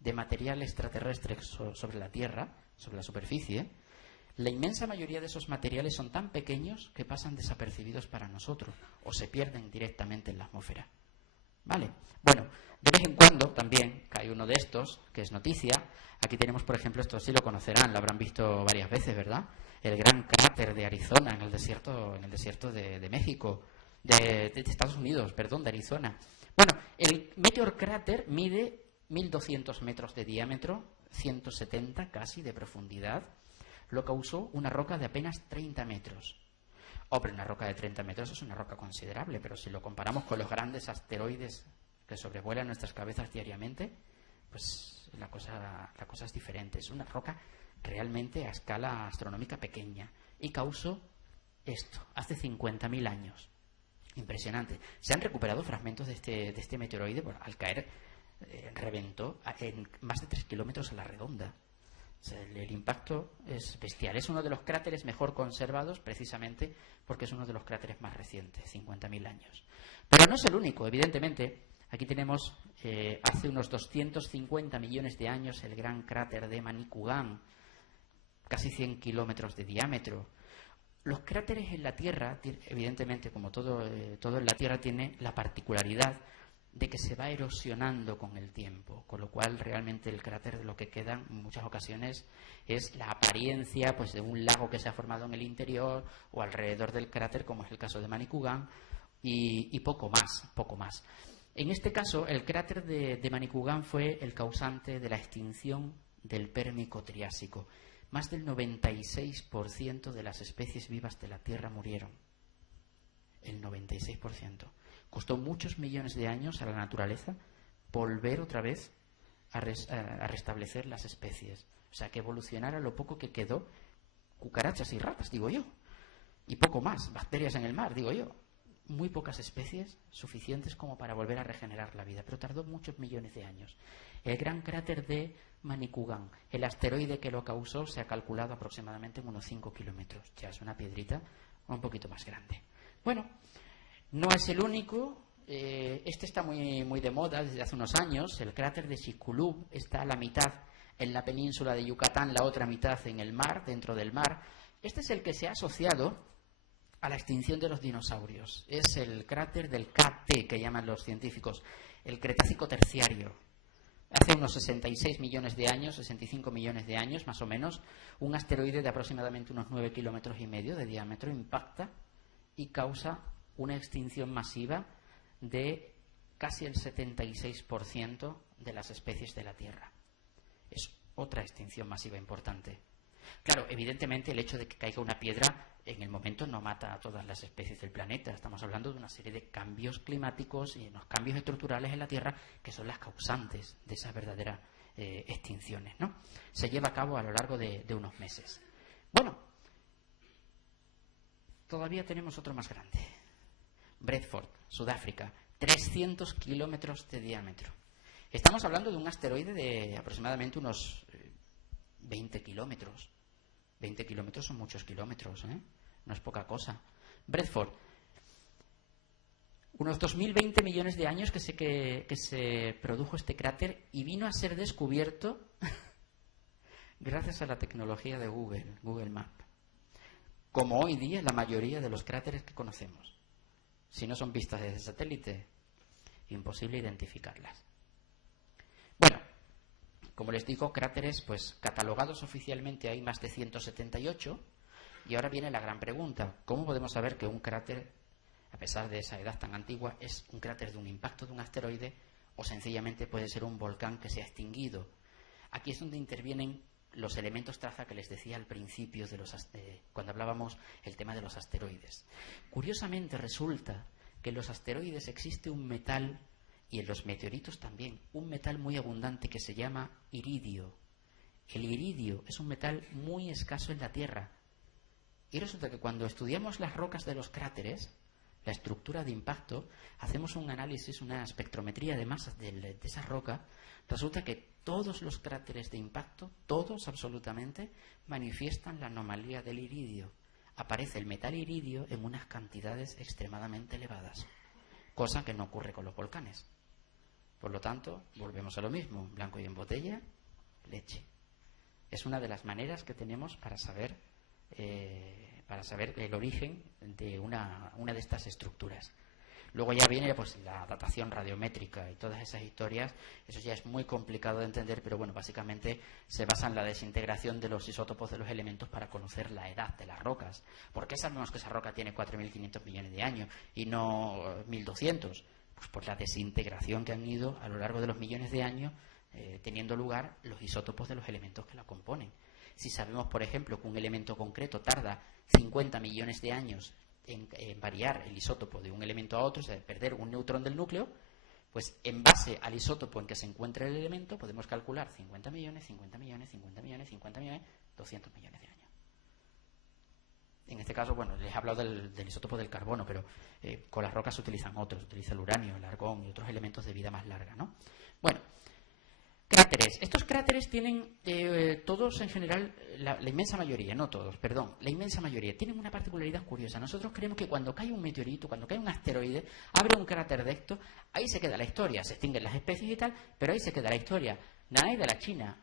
de material extraterrestre sobre la Tierra, sobre la superficie. La inmensa mayoría de esos materiales son tan pequeños que pasan desapercibidos para nosotros o se pierden directamente en la atmósfera. ¿Vale? Bueno, de vez en cuando también cae uno de estos, que es noticia. Aquí tenemos, por ejemplo, esto sí lo conocerán, lo habrán visto varias veces, ¿verdad? El gran cráter de Arizona en el desierto de México, de Estados Unidos, perdón, de Arizona. Bueno, el Meteor Crater mide 1.200 metros de diámetro, 170 casi de profundidad. Lo causó una roca de apenas 30 metros. Hombre, una roca de 30 metros es una roca considerable, pero si lo comparamos con los grandes asteroides que sobrevuelan nuestras cabezas diariamente, pues la cosa es diferente. Es una roca realmente a escala astronómica pequeña y causó esto hace 50.000 años. Impresionante. Se han recuperado fragmentos de este meteoroide al caer reventó en más de 3 kilómetros a la redonda. O sea, el impacto es bestial. Es uno de los cráteres mejor conservados precisamente porque es uno de los cráteres más recientes, 50.000 años. Pero no es el único, evidentemente. Aquí tenemos hace unos 250 millones de años el gran cráter de Manicouagan, casi 100 kilómetros de diámetro. Los cráteres en la Tierra, evidentemente, como todo en la Tierra, tiene la particularidad de que se va erosionando con el tiempo, con lo cual realmente el cráter de lo que queda en muchas ocasiones es la apariencia pues de un lago que se ha formado en el interior o alrededor del cráter, como es el caso de Manicouagan, y poco más. En este caso, el cráter de Manicouagan fue el causante de la extinción del Pérmico Triásico. Más del 96% de las especies vivas de la Tierra murieron. El 96%. Costó muchos millones de años a la naturaleza volver otra vez a restablecer las especies. O sea, que evolucionara lo poco que quedó, cucarachas y ratas, digo yo. Y poco más, bacterias en el mar, digo yo. Muy pocas especies suficientes como para volver a regenerar la vida, pero tardó muchos millones de años. El gran cráter de Manicouagan, el asteroide que lo causó se ha calculado aproximadamente en unos 5 kilómetros. Ya es una piedrita un poquito más grande. Bueno, no es el único. Este está muy de moda desde hace unos años. El cráter de Chicxulub está a la mitad en la península de Yucatán, la otra mitad en el mar, dentro del mar. Este es el que se ha asociado a la extinción de los dinosaurios. Es el cráter del KT, que llaman los científicos, el Cretácico terciario. Hace unos 66 millones de años, 65 millones de años más o menos, un asteroide de aproximadamente unos 9,5 kilómetros de diámetro impacta y causa una extinción masiva de casi el 76% de las especies de la Tierra. Es otra extinción masiva importante. Claro, evidentemente el hecho de que caiga una piedra en el momento no mata a todas las especies del planeta. Estamos hablando de una serie de cambios climáticos y unos cambios estructurales en la Tierra que son las causantes de esas verdaderas extinciones, ¿no? Se lleva a cabo a lo largo de unos meses. Bueno, todavía tenemos otro más grande. Bradford, Sudáfrica, 300 kilómetros de diámetro. Estamos hablando de un asteroide de aproximadamente unos 20 kilómetros. 20 kilómetros son muchos kilómetros, ¿eh? No es poca cosa. Bradford, unos 2020 millones de años que se produjo este cráter y vino a ser descubierto gracias a la tecnología de Google Maps. Como hoy día la mayoría de los cráteres que conocemos. Si no son vistas desde satélite, imposible identificarlas. Bueno, como les digo, cráteres, pues catalogados oficialmente hay más de 178. Y ahora viene la gran pregunta: ¿cómo podemos saber que un cráter, a pesar de esa edad tan antigua, es un cráter de un impacto de un asteroide o sencillamente puede ser un volcán que se ha extinguido? Aquí es donde intervienen los elementos traza que les decía al principio cuando hablábamos el tema de los asteroides. Curiosamente resulta que en los asteroides existe un metal, y en los meteoritos también, un metal muy abundante que se llama iridio. El iridio es un metal muy escaso en la Tierra. Y resulta que cuando estudiamos las rocas de los cráteres, la estructura de impacto, hacemos un análisis, una espectrometría de masas de esa roca, resulta que todos los cráteres de impacto, todos absolutamente, manifiestan la anomalía del iridio. Aparece el metal iridio en unas cantidades extremadamente elevadas, cosa que no ocurre con los volcanes. Por lo tanto, volvemos a lo mismo, blanco y en botella, leche. Es una de las maneras que tenemos para saber el origen de una de estas estructuras. Luego ya viene pues la datación radiométrica y todas esas historias. Eso ya es muy complicado de entender, pero bueno, básicamente se basa en la desintegración de los isótopos de los elementos para conocer la edad de las rocas. ¿Por qué sabemos que esa roca tiene 4.500 millones de años y no 1.200? Pues por la desintegración que han ido a lo largo de los millones de años teniendo lugar los isótopos de los elementos que la componen. Si sabemos, por ejemplo, que un elemento concreto tarda 50 millones de años en variar el isótopo de un elemento a otro, o sea, perder un neutrón del núcleo, pues en base al isótopo en que se encuentra el elemento podemos calcular 50 millones, 50 millones, 50 millones, 50 millones, 200 millones de años. En este caso, bueno, les he hablado del isótopo del carbono, pero con las rocas se utilizan otros, se utiliza el uranio, el argón y otros elementos de vida más larga, ¿no? Bueno, cráteres. Estos cráteres tienen todos en general, la inmensa mayoría, no todos, perdón, la inmensa mayoría, tienen una particularidad curiosa. Nosotros creemos que cuando cae un meteorito, cuando cae un asteroide, abre un cráter de esto, ahí se queda la historia, se extinguen las especies y tal, pero ahí se queda la historia. Nanay de la China.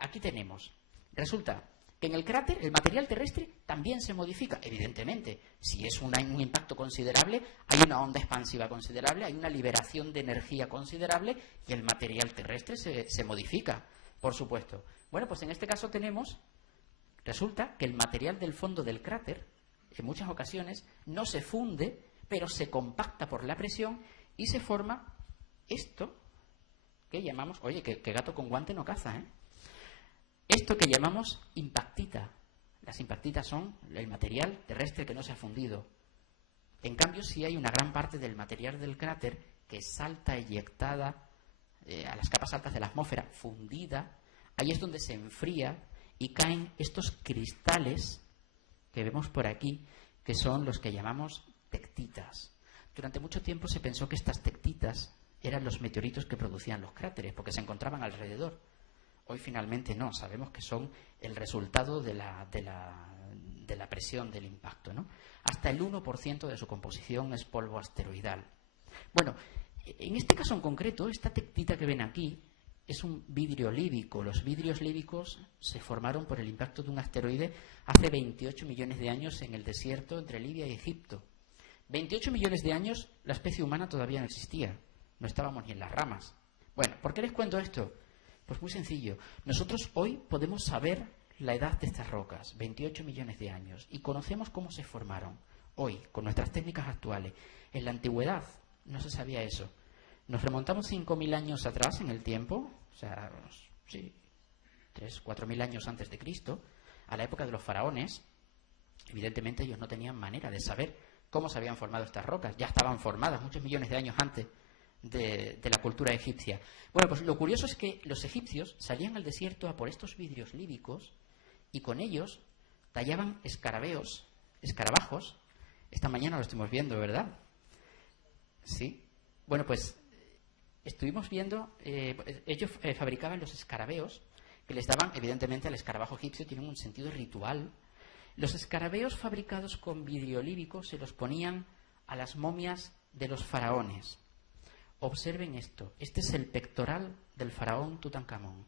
Aquí tenemos. Resulta que en el cráter el material terrestre también se modifica. Evidentemente, si es un impacto considerable, hay una onda expansiva considerable, hay una liberación de energía considerable y el material terrestre se modifica, por supuesto. Bueno, pues en este caso resulta que el material del fondo del cráter, en muchas ocasiones, no se funde, pero se compacta por la presión y se forma esto que llamamos, oye, que gato con guante no caza, ¿eh? Esto que llamamos impactita. Las impactitas son el material terrestre que no se ha fundido. En cambio, sí hay una gran parte del material del cráter que salta eyectada a las capas altas de la atmósfera, fundida. Ahí es donde se enfría y caen estos cristales que vemos por aquí, que son los que llamamos tectitas. Durante mucho tiempo se pensó que estas tectitas eran los meteoritos que producían los cráteres, porque se encontraban alrededor. Hoy finalmente no, sabemos que son el resultado de la presión del impacto, ¿no? Hasta el 1% de su composición es polvo asteroidal. Bueno, en este caso en concreto, esta tectita que ven aquí es un vidrio líbico. Los vidrios líbicos se formaron por el impacto de un asteroide hace 28 millones de años en el desierto entre Libia y Egipto. 28 millones de años la especie humana todavía no existía, no estábamos ni en las ramas. Bueno, ¿por qué les cuento esto? Pues muy sencillo. Nosotros hoy podemos saber la edad de estas rocas, 28 millones de años, y conocemos cómo se formaron. Hoy, con nuestras técnicas actuales. En la antigüedad no se sabía eso. Nos remontamos 5.000 años atrás en el tiempo, o sea, sí, 3.000, 4.000 años antes de Cristo, a la época de los faraones. Evidentemente ellos no tenían manera de saber cómo se habían formado estas rocas. Ya estaban formadas muchos millones de años antes de la cultura egipcia. Bueno, pues lo curioso es que los egipcios salían al desierto a por estos vidrios líbicos y con ellos tallaban escarabajos. Esta mañana lo estuvimos viendo, ¿verdad? Sí. Bueno, pues estuvimos viendo, ellos fabricaban los escarabeos que les daban, evidentemente al escarabajo egipcio tienen un sentido ritual. Los escarabeos fabricados con vidrio líbico se los ponían a las momias de los faraones. Observen esto, este es el pectoral del faraón Tutankamón.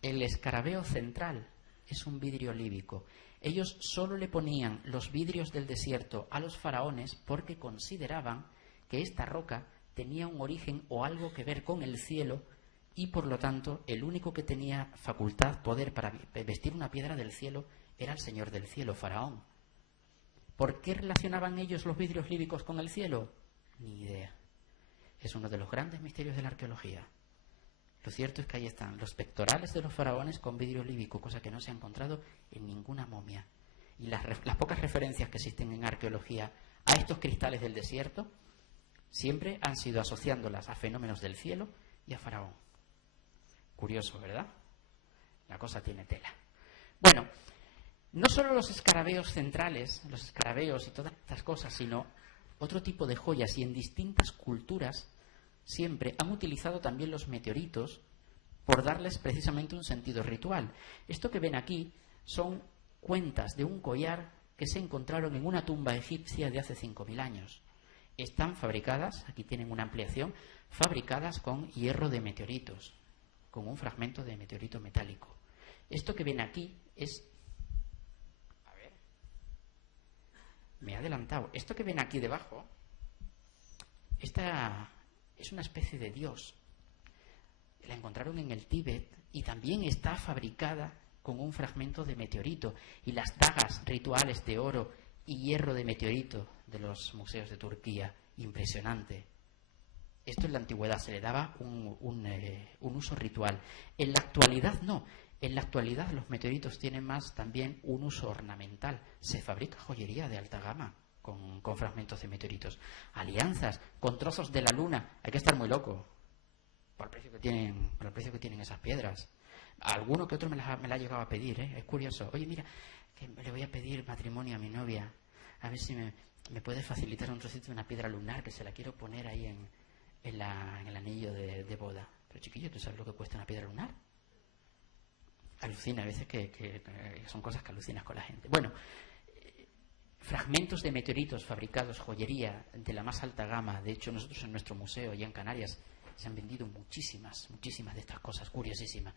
El escarabeo central es un vidrio líbico. Ellos solo le ponían los vidrios del desierto a los faraones porque consideraban que esta roca tenía un origen o algo que ver con el cielo y por lo tanto el único que tenía facultad, poder para vestir una piedra del cielo era el señor del cielo, faraón. ¿Por qué relacionaban ellos los vidrios líbicos con el cielo? Ni idea. Es uno de los grandes misterios de la arqueología. Lo cierto es que ahí están los pectorales de los faraones con vidrio líbico, cosa que no se ha encontrado en ninguna momia. Y las pocas referencias que existen en arqueología a estos cristales del desierto siempre han sido asociándolas a fenómenos del cielo y a faraón. Curioso, ¿verdad? La cosa tiene tela. Bueno, no solo los escarabeos centrales, los escarabeos y todas estas cosas, sino otro tipo de joyas, y en distintas culturas siempre han utilizado también los meteoritos por darles precisamente un sentido ritual. Esto que ven aquí son cuentas de un collar que se encontraron en una tumba egipcia de hace 5.000 años. Están fabricadas, aquí tienen una ampliación, fabricadas con hierro de meteoritos, con un fragmento de meteorito metálico. Esto que ven aquí es... A ver, me he adelantado. Esto que ven aquí debajo, esta es una especie de dios. La encontraron en el Tíbet y también está fabricada con un fragmento de meteorito. Y las dagas rituales de oro y hierro de meteorito de los museos de Turquía. Impresionante. Esto en la antigüedad se le daba un uso ritual. En la actualidad no. En la actualidad los meteoritos tienen más también un uso ornamental. Se fabrica joyería de alta gama con fragmentos de meteoritos. Alianzas con trozos de la luna. Hay que estar muy loco por el precio que tienen esas piedras. Alguno que otro me la ha llegado a pedir, ¿eh? Es curioso. Oye, mira, que le voy a pedir matrimonio a mi novia, a ver si me puede facilitar un trocito de una piedra lunar que se la quiero poner ahí en el anillo de boda. Pero chiquillo, ¿tú sabes lo que cuesta una piedra lunar? Alucina a veces que son cosas que alucinas con la gente. Bueno, fragmentos de meteoritos fabricados, joyería de la más alta gama. De hecho, nosotros en nuestro museo, allá en Canarias, se han vendido muchísimas de estas cosas, curiosísimas.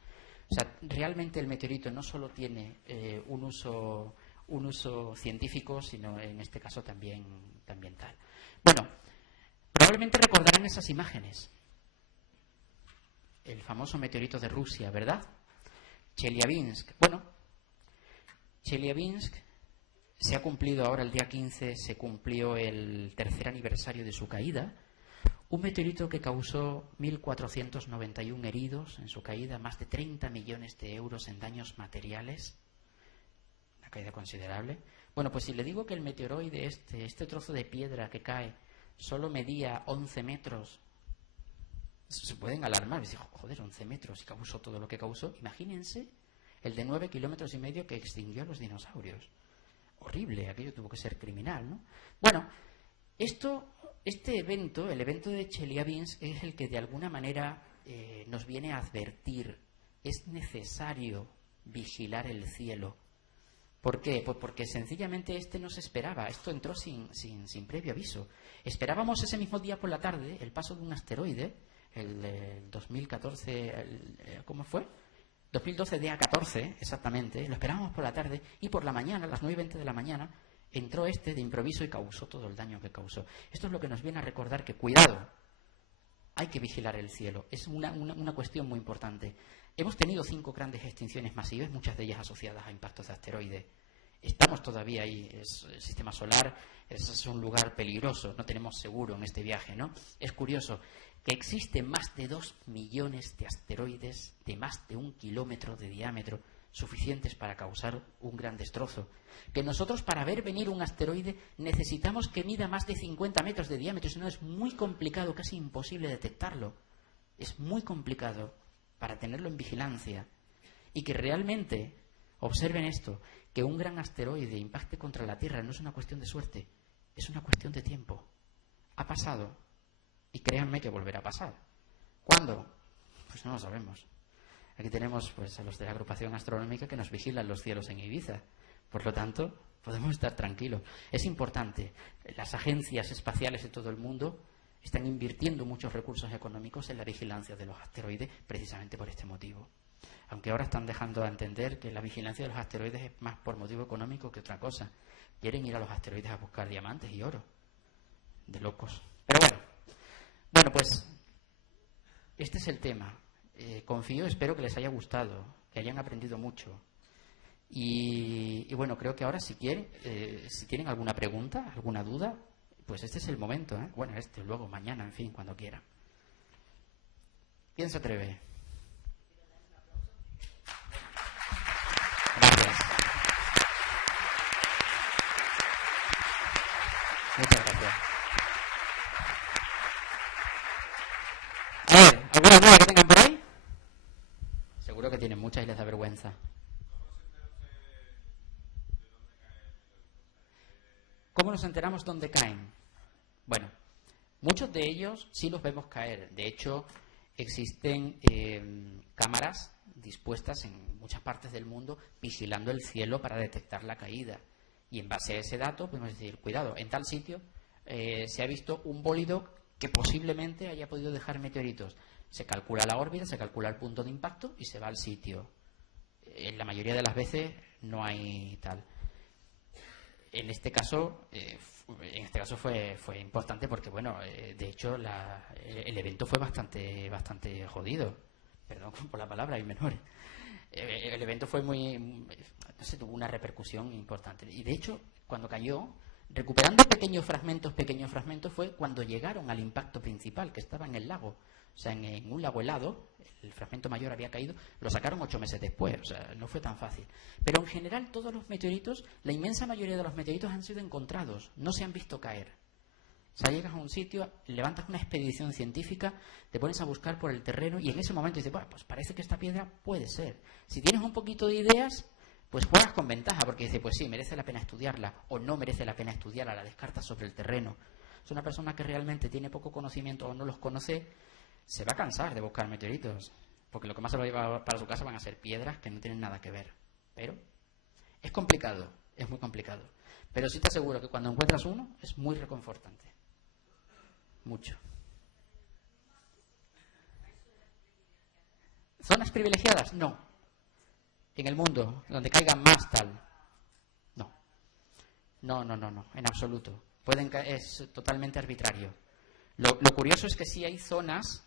O sea, realmente el meteorito no solo tiene un uso científico, sino en este caso también tal. Bueno, probablemente recordarán esas imágenes. El famoso meteorito de Rusia, ¿verdad? Chelyabinsk. Bueno, Chelyabinsk se ha cumplido ahora el día 15, se cumplió el tercer aniversario de su caída. Un meteorito que causó 1.491 heridos en su caída, más de 30 millones de euros en daños materiales. Una caída considerable. Bueno, pues si le digo que el meteoroide este trozo de piedra que cae, solo medía 11 metros, se pueden alarmar. Me digo, joder, 11 metros y causó todo lo que causó. Imagínense el de 9,5 kilómetros que extinguió a los dinosaurios. Horrible, aquello tuvo que ser criminal, ¿no? Bueno, este evento, el evento de Chelyabinsk, es el que de alguna manera nos viene a advertir. Es necesario vigilar el cielo. ¿Por qué? Pues porque sencillamente no se esperaba. Esto entró sin previo aviso. Esperábamos ese mismo día por la tarde el paso de un asteroide, el 2014, ¿cómo fue? 2012 DA14, exactamente. Lo esperábamos por la tarde y por la mañana, a las 9:20 de la mañana, entró de improviso y causó todo el daño que causó. Esto es lo que nos viene a recordar que, cuidado, hay que vigilar el cielo. Es una cuestión muy importante. Hemos tenido 5 grandes extinciones masivas, muchas de ellas asociadas a impactos de asteroides. Estamos todavía ahí. El sistema solar es un lugar peligroso, no tenemos seguro en este viaje, ¿no? Es curioso que existen más de 2 millones de asteroides de más de 1 kilómetro de diámetro, suficientes para causar un gran destrozo. Que nosotros, para ver venir un asteroide, necesitamos que mida más de 50 metros de diámetro, si no es muy complicado, casi imposible detectarlo. Es muy complicado para tenerlo en vigilancia. Y que realmente, observen esto, que un gran asteroide impacte contra la Tierra no es una cuestión de suerte, es una cuestión de tiempo. Ha pasado. Y créanme que volverá a pasar. ¿Cuándo? Pues no lo sabemos. Aquí tenemos pues a los de la agrupación astronómica que nos vigilan los cielos en Ibiza. Por lo tanto, podemos estar tranquilos. Es importante. Las agencias espaciales de todo el mundo están invirtiendo muchos recursos económicos en la vigilancia de los asteroides precisamente por este motivo. Aunque ahora están dejando a entender que la vigilancia de los asteroides es más por motivo económico que otra cosa. Quieren ir a los asteroides a buscar diamantes y oro. De locos. Pero bueno, pues este es el tema. Confío, espero que les haya gustado, que hayan aprendido mucho. Y bueno, creo que ahora si tienen alguna pregunta, alguna duda, pues este es el momento, ¿eh? Bueno, luego, mañana, en fin, cuando quiera. ¿Quién se atreve? Gracias. Muchas gracias. A ver, ¿alguna duda que tengan por ahí? Seguro que tienen muchas y les da vergüenza. ¿Cómo nos enteramos dónde caen? Bueno, muchos de ellos sí los vemos caer. De hecho, existen cámaras dispuestas en muchas partes del mundo vigilando el cielo para detectar la caída. Y en base a ese dato podemos decir, cuidado, en tal sitio se ha visto un bólido que posiblemente haya podido dejar meteoritos. Se calcula la órbita, se calcula el punto de impacto y se va al sitio. En la mayoría de las veces no hay tal. En este caso fue importante porque, bueno, de hecho el evento fue bastante jodido. Perdón por la palabra, hay menores. El evento fue tuvo una repercusión importante. Y de hecho, cuando cayó, recuperando pequeños fragmentos, fue cuando llegaron al impacto principal, que estaba en el lago. O sea, en un lago helado, el fragmento mayor había caído, lo sacaron 8 meses después, o sea, no fue tan fácil. Pero en general todos los meteoritos, la inmensa mayoría de los meteoritos han sido encontrados, no se han visto caer. O sea, llegas a un sitio, levantas una expedición científica, te pones a buscar por el terreno y en ese momento dices, bueno, pues parece que esta piedra puede ser. Si tienes un poquito de ideas, pues juegas con ventaja, porque dice, pues sí, merece la pena estudiarla, o no merece la pena estudiarla, la descartas sobre el terreno. Es una persona que realmente tiene poco conocimiento o no los conoce, se va a cansar de buscar meteoritos, porque lo que más se va a llevar para su casa van a ser piedras que no tienen nada que ver. Pero es complicado, es muy complicado. Pero sí te aseguro que cuando encuentras uno es muy reconfortante. Mucho. ¿Zonas privilegiadas? No. En el mundo, donde caigan más tal. No. No, en absoluto. Es totalmente arbitrario. Lo curioso es que sí hay zonas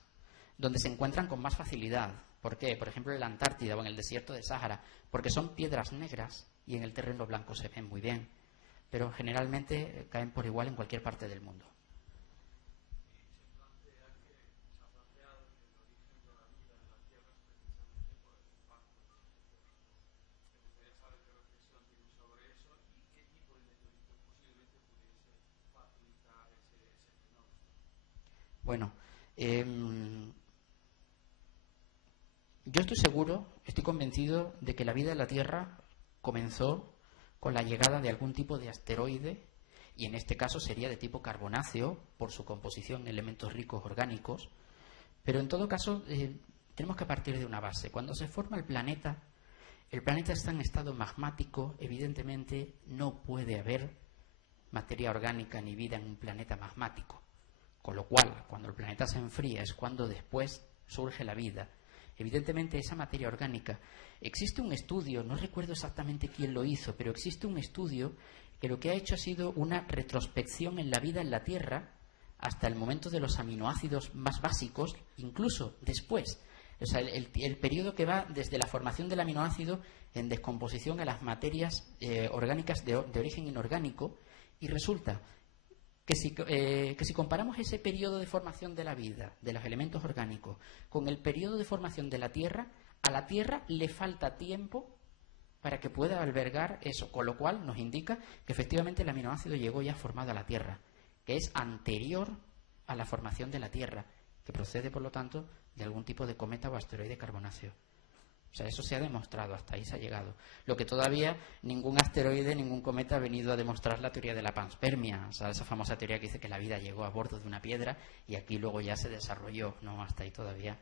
donde se encuentran con más facilidad. ¿Por qué? Por ejemplo, en la Antártida o en el desierto de Sáhara, porque son piedras negras y en el terreno blanco se ven muy bien. Pero generalmente caen por igual en cualquier parte del mundo. Bueno, yo estoy seguro, estoy convencido de que la vida en la Tierra comenzó con la llegada de algún tipo de asteroide, y en este caso sería de tipo carbonáceo, por su composición en elementos ricos orgánicos, pero en todo caso tenemos que partir de una base. Cuando se forma el planeta está en estado magmático, evidentemente no puede haber materia orgánica ni vida en un planeta magmático. Con lo cual, cuando el planeta se enfría es cuando después surge la vida. Evidentemente, esa materia orgánica. Existe un estudio, no recuerdo exactamente quién lo hizo, pero existe un estudio que lo que ha hecho ha sido una retrospección en la vida en la Tierra hasta el momento de los aminoácidos más básicos, incluso después. O sea, el periodo que va desde la formación del aminoácido en descomposición a las materias orgánicas de origen inorgánico, y resulta que si comparamos ese periodo de formación de la vida, de los elementos orgánicos, con el periodo de formación de la Tierra, a la Tierra le falta tiempo para que pueda albergar eso, con lo cual nos indica que efectivamente el aminoácido llegó ya formado a la Tierra, que es anterior a la formación de la Tierra, que procede, por lo tanto, de algún tipo de cometa o asteroide carbonáceo. O sea, eso se ha demostrado, hasta ahí se ha llegado. Lo que todavía ningún asteroide, ningún cometa ha venido a demostrar la teoría de la panspermia, o sea, esa famosa teoría que dice que la vida llegó a bordo de una piedra y aquí luego ya se desarrolló. No, hasta ahí todavía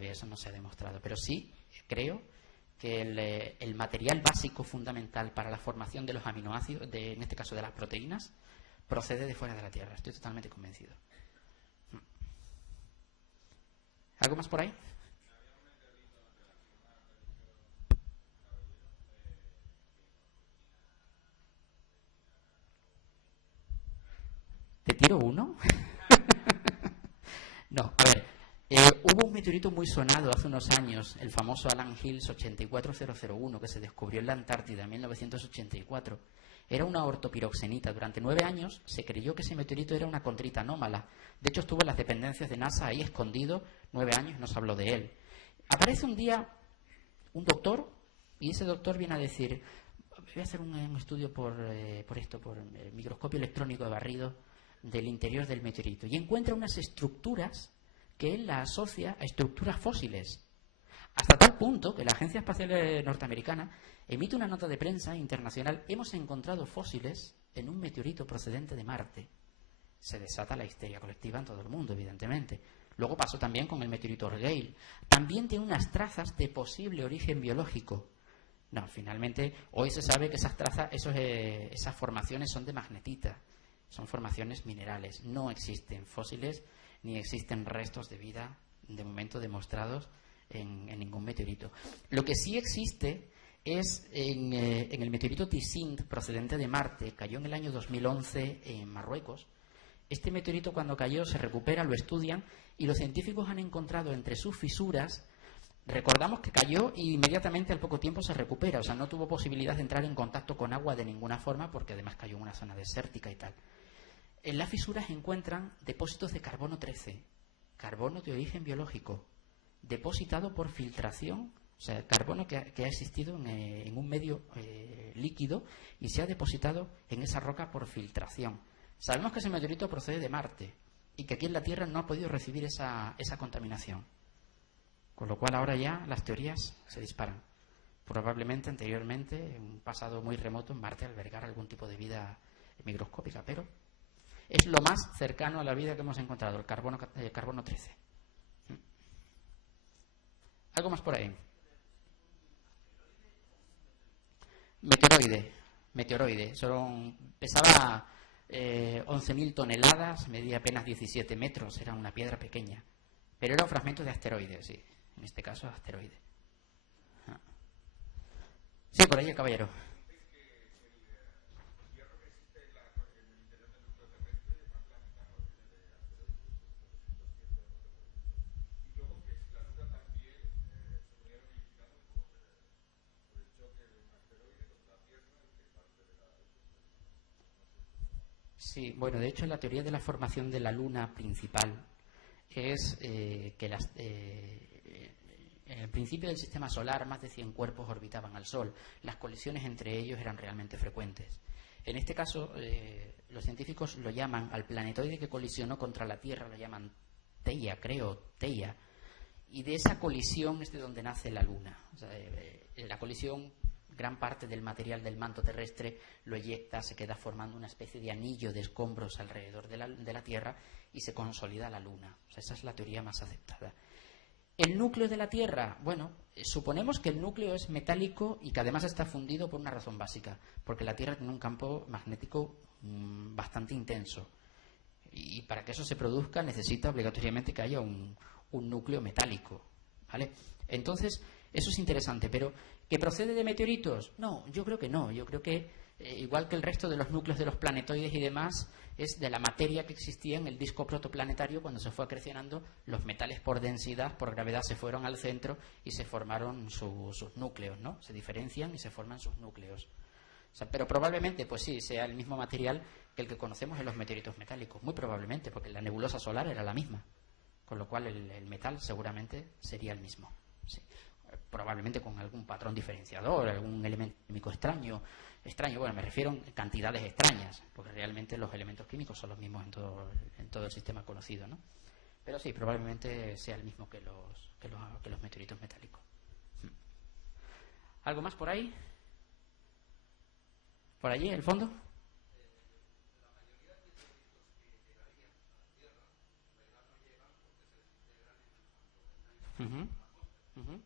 eso no se ha demostrado. Pero sí creo que el material básico fundamental para la formación de los aminoácidos, en este caso de las proteínas, procede de fuera de la Tierra. Estoy totalmente convencido. ¿Algo más por ahí? ¿Te tiro uno? No, a ver. Hubo un meteorito muy sonado hace unos años, el famoso Alan Hills 84001, que se descubrió en la Antártida en 1984. Era una ortopiroxenita. Durante 9 años se creyó que ese meteorito era una condrita anómala. De hecho, estuvo en las dependencias de NASA ahí escondido 9 años y no se habló de él. Aparece un día un doctor y ese doctor viene a decir: voy a hacer un estudio por el microscopio electrónico de barrido del interior del meteorito, y encuentra unas estructuras que él las asocia a estructuras fósiles, hasta tal punto que la Agencia Espacial Norteamericana emite una nota de prensa internacional: hemos encontrado fósiles en un meteorito procedente de Marte. Se desata la histeria colectiva en todo el mundo, evidentemente. Luego pasó también con el meteorito Orgale. También tiene unas trazas de posible origen biológico. No, finalmente, hoy se sabe que esas trazas, esas formaciones son de magnetita. Son formaciones minerales. No existen fósiles ni existen restos de vida, de momento, demostrados en ningún meteorito. Lo que sí existe es en el meteorito Tisint, procedente de Marte. Cayó en el año 2011 en Marruecos. Este meteorito, cuando cayó, se recupera, lo estudian, y los científicos han encontrado entre sus fisuras. Recordamos que cayó y inmediatamente al poco tiempo se recupera, o sea, no tuvo posibilidad de entrar en contacto con agua de ninguna forma, porque además cayó en una zona desértica y tal. En las fisuras se encuentran depósitos de carbono 13, carbono de origen biológico, depositado por filtración, o sea, carbono que ha existido en un medio líquido y se ha depositado en esa roca por filtración. Sabemos que ese meteorito procede de Marte y que aquí en la Tierra no ha podido recibir esa contaminación. Con lo cual ahora ya las teorías se disparan. probablemente anteriormente, en un pasado muy remoto, en Marte albergar algún tipo de vida microscópica, pero es lo más cercano a la vida que hemos encontrado, el carbono 13. ¿Algo más por ahí? Meteoroide. Pesaba 11.000 toneladas, medía apenas 17 metros, era una piedra pequeña. Pero era un fragmento de asteroide, sí. En este caso, asteroide. Sí, por ahí, caballero. Sí, bueno, de hecho la teoría de la formación de la Luna principal es que en el principio del sistema solar más de 100 cuerpos orbitaban al Sol. Las colisiones entre ellos eran realmente frecuentes. En este caso, los científicos lo llaman, al planetoide que colisionó contra la Tierra, lo llaman Theia, Theia. Y de esa colisión es de donde nace la Luna. O sea, la colisión, gran parte del material del manto terrestre lo eyecta, se queda formando una especie de anillo de escombros alrededor de la Tierra y se consolida la Luna. O sea, esa es la teoría más aceptada. El núcleo de la Tierra, bueno, suponemos que el núcleo es metálico y que además está fundido por una razón básica, porque la Tierra tiene un campo magnético bastante intenso. Y para que eso se produzca necesita obligatoriamente que haya un núcleo metálico, ¿vale? Entonces, eso es interesante, pero ¿que procede de meteoritos? No, yo creo que no. Yo creo que, igual que el resto de los núcleos de los planetoides y demás, es de la materia que existía en el disco protoplanetario. Cuando se fue acrecionando, los metales por densidad, por gravedad, se fueron al centro y se formaron sus núcleos, ¿no? Se diferencian y se forman sus núcleos. O sea, pero probablemente, pues sí, sea el mismo material que el que conocemos en los meteoritos metálicos. Muy probablemente, porque la nebulosa solar era la misma. Con lo cual el metal seguramente sería el mismo. Sí. Probablemente con algún patrón diferenciador, algún elemento químico extraño, bueno, me refiero a cantidades extrañas, porque realmente los elementos químicos son los mismos en todo el sistema conocido, ¿no? Pero sí, probablemente sea el mismo que los meteoritos metálicos. ¿Algo más por ahí? ¿Por allí, el fondo? Uh-huh. Uh-huh.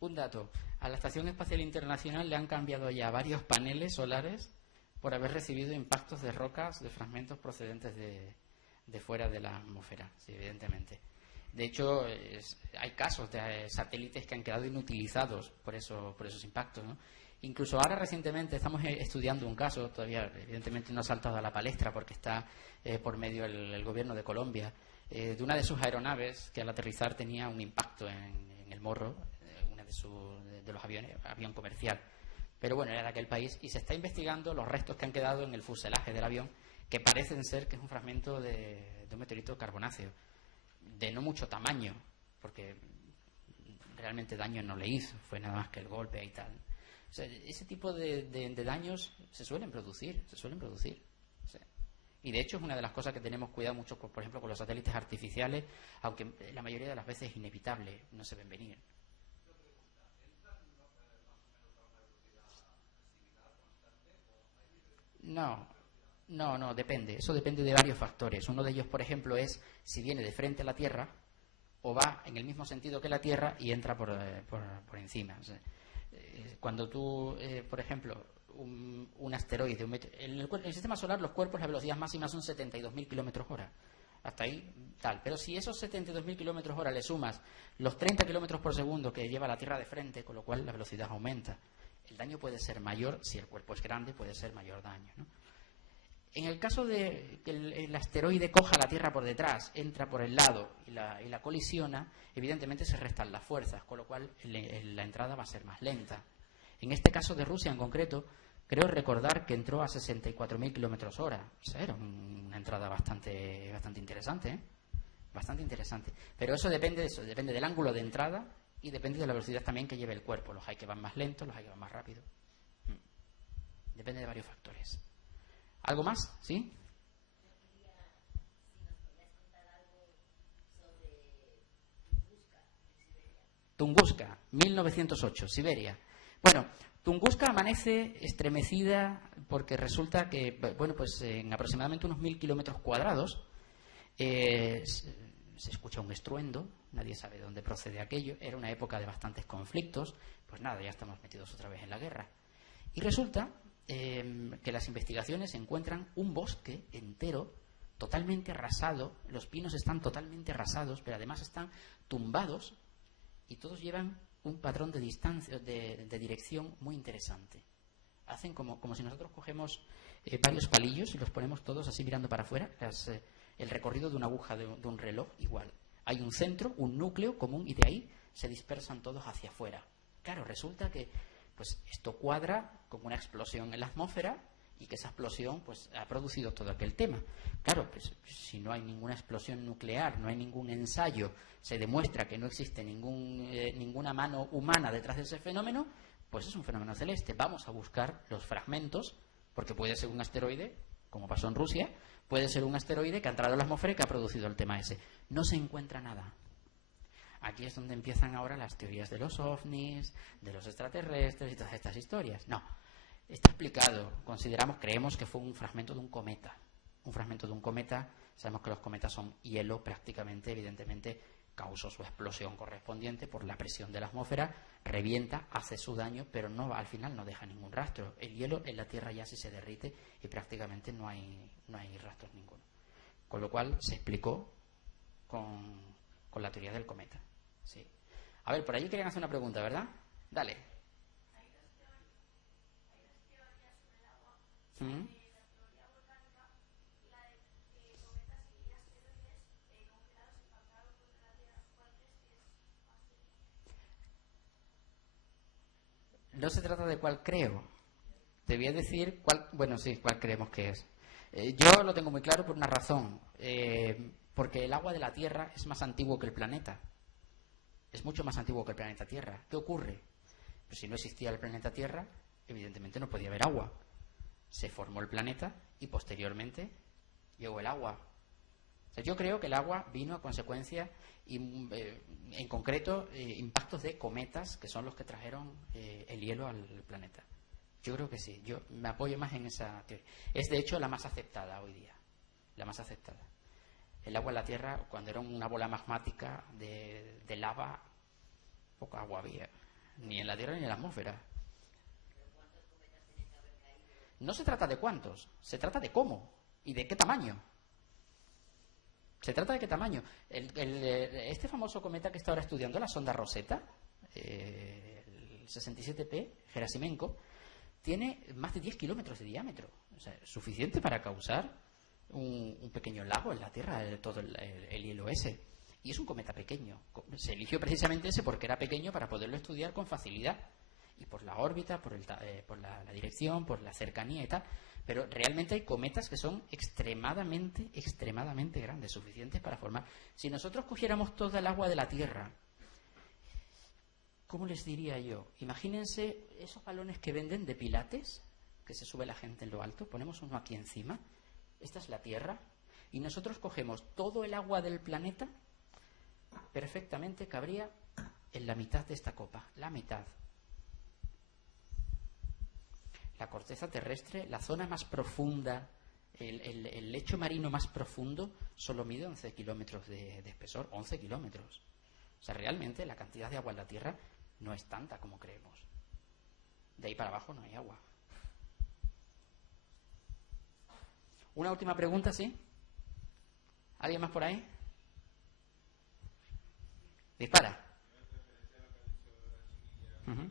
Un dato. A la Estación Espacial Internacional le han cambiado ya varios paneles solares por haber recibido impactos de rocas, de fragmentos procedentes de fuera de la atmósfera, sí, evidentemente. De hecho, hay casos de satélites que han quedado inutilizados por esos impactos, ¿no? Incluso ahora recientemente estamos estudiando un caso, todavía evidentemente no ha saltado a la palestra porque está por medio el gobierno de Colombia, de una de sus aeronaves que al aterrizar tenía un impacto en el morro, de los aviones, avión comercial. Pero bueno, era de aquel país y se está investigando los restos que han quedado en el fuselaje del avión, que parecen ser que es un fragmento de un meteorito carbonáceo, de no mucho tamaño, porque realmente daño no le hizo, fue nada más que el golpe y tal. O sea, ese tipo de daños se suelen producir. O sea, y de hecho es una de las cosas que tenemos cuidado mucho, por ejemplo, con los satélites artificiales, aunque la mayoría de las veces es inevitable, no se ven venir. No, depende. Eso depende de varios factores. Uno de ellos, por ejemplo, es si viene de frente a la Tierra o va en el mismo sentido que la Tierra y entra por encima. O sea, cuando tú, por ejemplo, un asteroide, en el sistema solar los cuerpos, la velocidad máxima son 72.000 kilómetros hora. Hasta ahí, tal. Pero si esos 72.000 kilómetros hora le sumas los 30 kilómetros por segundo que lleva la Tierra de frente, con lo cual la velocidad aumenta. El daño puede ser mayor, si el cuerpo es grande, puede ser mayor daño, ¿no? En el caso de que el asteroide coja la Tierra por detrás, entra por el lado y la colisiona, evidentemente se restan las fuerzas, con lo cual la entrada va a ser más lenta. En este caso de Rusia en concreto, creo recordar que entró a 64.000 kilómetros hora. O sea, era una entrada bastante interesante, ¿eh? Bastante interesante. Pero eso depende del ángulo de entrada y depende de la velocidad también que lleve el cuerpo. Los hay que van más lentos, los hay que van más rápido. Depende de varios factores. ¿Algo más? ¿Sí? Tunguska, 1908, Siberia. Bueno, Tunguska amanece estremecida porque resulta que, bueno, pues en aproximadamente unos 1000 kilómetros cuadrados se escucha un estruendo, nadie sabe de dónde procede aquello, era una época de bastantes conflictos, pues nada, ya estamos metidos otra vez en la guerra. Y resulta que las investigaciones encuentran un bosque entero, totalmente arrasado, los pinos están totalmente arrasados, pero además están tumbados, y todos llevan un patrón de distancia, de dirección muy interesante. Hacen como si nosotros cogemos varios palillos y los ponemos todos así mirando para afuera, el recorrido de una aguja de un reloj igual. Hay un centro, un núcleo común, y de ahí se dispersan todos hacia afuera. Claro, resulta que pues esto cuadra con una explosión en la atmósfera, y que esa explosión pues ha producido todo aquel tema. Claro, pues si no hay ninguna explosión nuclear, no hay ningún ensayo, se demuestra que no existe ninguna mano humana detrás de ese fenómeno, pues es un fenómeno celeste. Vamos a buscar los fragmentos, porque puede ser un asteroide, como pasó en Rusia, puede ser un asteroide que ha entrado en la atmósfera y que ha producido el tema ese. No se encuentra nada. Aquí es donde empiezan ahora las teorías de los ovnis, de los extraterrestres y todas estas historias. No, está explicado. Creemos que fue un fragmento de un cometa. Un fragmento de un cometa. Sabemos que los cometas son hielo prácticamente, evidentemente causó su explosión correspondiente por la presión de la atmósfera, revienta, hace su daño, pero al final no deja ningún rastro. El hielo en la Tierra ya sí se derrite y prácticamente no hay rastros ninguno. Con lo cual se explicó con la teoría del cometa. Sí. A ver, por allí querían hacer una pregunta, ¿verdad? Dale. Hay dos teorías sobre el agua. ¿Mm? La teoría volcánica y la de cometas y asteroides congelados impactados contra la Tierra. ¿Cuál crees que es más cierto? No se trata de cuál creo. Te voy a decir cuál. Bueno, sí, cuál creemos que es. Yo lo tengo muy claro por una razón. Porque el agua de la Tierra es más antiguo que el planeta. Es mucho más antiguo que el planeta Tierra. ¿Qué ocurre? Pues si no existía el planeta Tierra, evidentemente no podía haber agua. Se formó el planeta y posteriormente llegó el agua. O sea, yo creo que el agua vino a consecuencia, en concreto, impactos de cometas, que son los que trajeron el hielo al planeta. Yo creo que sí. Yo me apoyo más en esa teoría. Es, de hecho, la más aceptada hoy día. La más aceptada. El agua en la Tierra, cuando era una bola magmática de lava, poca agua había. Ni en la Tierra ni en la atmósfera. No se trata de cuántos, se trata de cómo y de qué tamaño. Se trata de qué tamaño. Este famoso cometa que está ahora estudiando, la sonda Rosetta, el 67P, Gerasimenko, tiene más de 10 kilómetros de diámetro. O sea, suficiente para causar un pequeño lago en la Tierra, todo el hielo ese. Y es un cometa pequeño. Se eligió precisamente ese porque era pequeño para poderlo estudiar con facilidad. Y por la órbita, por la dirección, por la cercanía y tal. Pero realmente hay cometas que son extremadamente grandes, suficientes para formar. Si nosotros cogiéramos toda el agua de la Tierra, ¿cómo les diría yo? Imagínense esos balones que venden de pilates, que se sube la gente en lo alto, ponemos uno aquí encima. Esta es la Tierra, y nosotros cogemos todo el agua del planeta, perfectamente cabría en la mitad de esta copa, la mitad. La corteza terrestre, la zona más profunda, el lecho marino más profundo, solo mide 11 kilómetros de espesor, 11 kilómetros. O sea, realmente la cantidad de agua en la Tierra no es tanta como creemos. De ahí para abajo no hay agua. Una última pregunta, ¿sí? ¿Alguien más por ahí? Dispara. Uh-huh.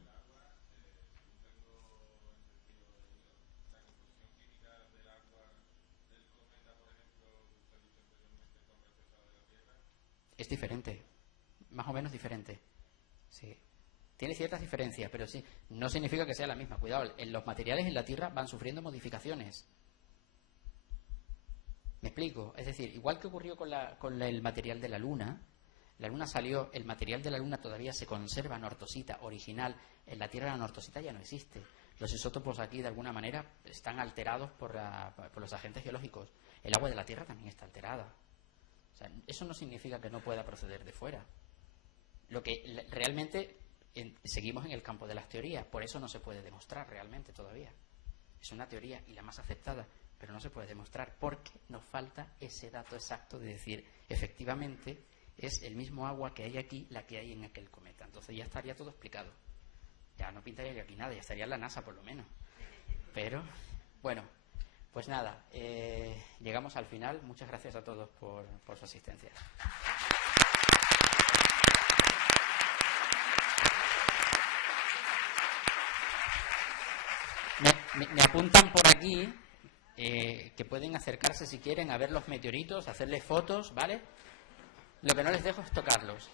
Es diferente, más o menos diferente. Sí. Tiene ciertas diferencias, pero sí, no significa que sea la misma. Cuidado, los materiales en la Tierra van sufriendo modificaciones. ¿Me explico? Es decir, igual que ocurrió con el material de la Luna, La Luna salió, el material de la Luna todavía se conserva, nortosita, original. En la Tierra la nortosita ya no existe. Los isótopos aquí, de alguna manera, están alterados por los agentes geológicos. El agua de la Tierra también está alterada. O sea, eso no significa que no pueda proceder de fuera. Lo que realmente seguimos en el campo de las teorías, por eso no se puede demostrar realmente todavía. Es una teoría y la más aceptada, pero no se puede demostrar porque nos falta ese dato exacto de decir, efectivamente, es el mismo agua que hay aquí la que hay en aquel cometa. Entonces ya estaría todo explicado. Ya no pintaría aquí nada, ya estaría en la NASA por lo menos. Pero, bueno, pues nada, llegamos al final. Muchas gracias a todos por su asistencia. Me apuntan por aquí que pueden acercarse si quieren a ver los meteoritos, hacerles fotos, ¿vale? Lo que no les dejo es tocarlos.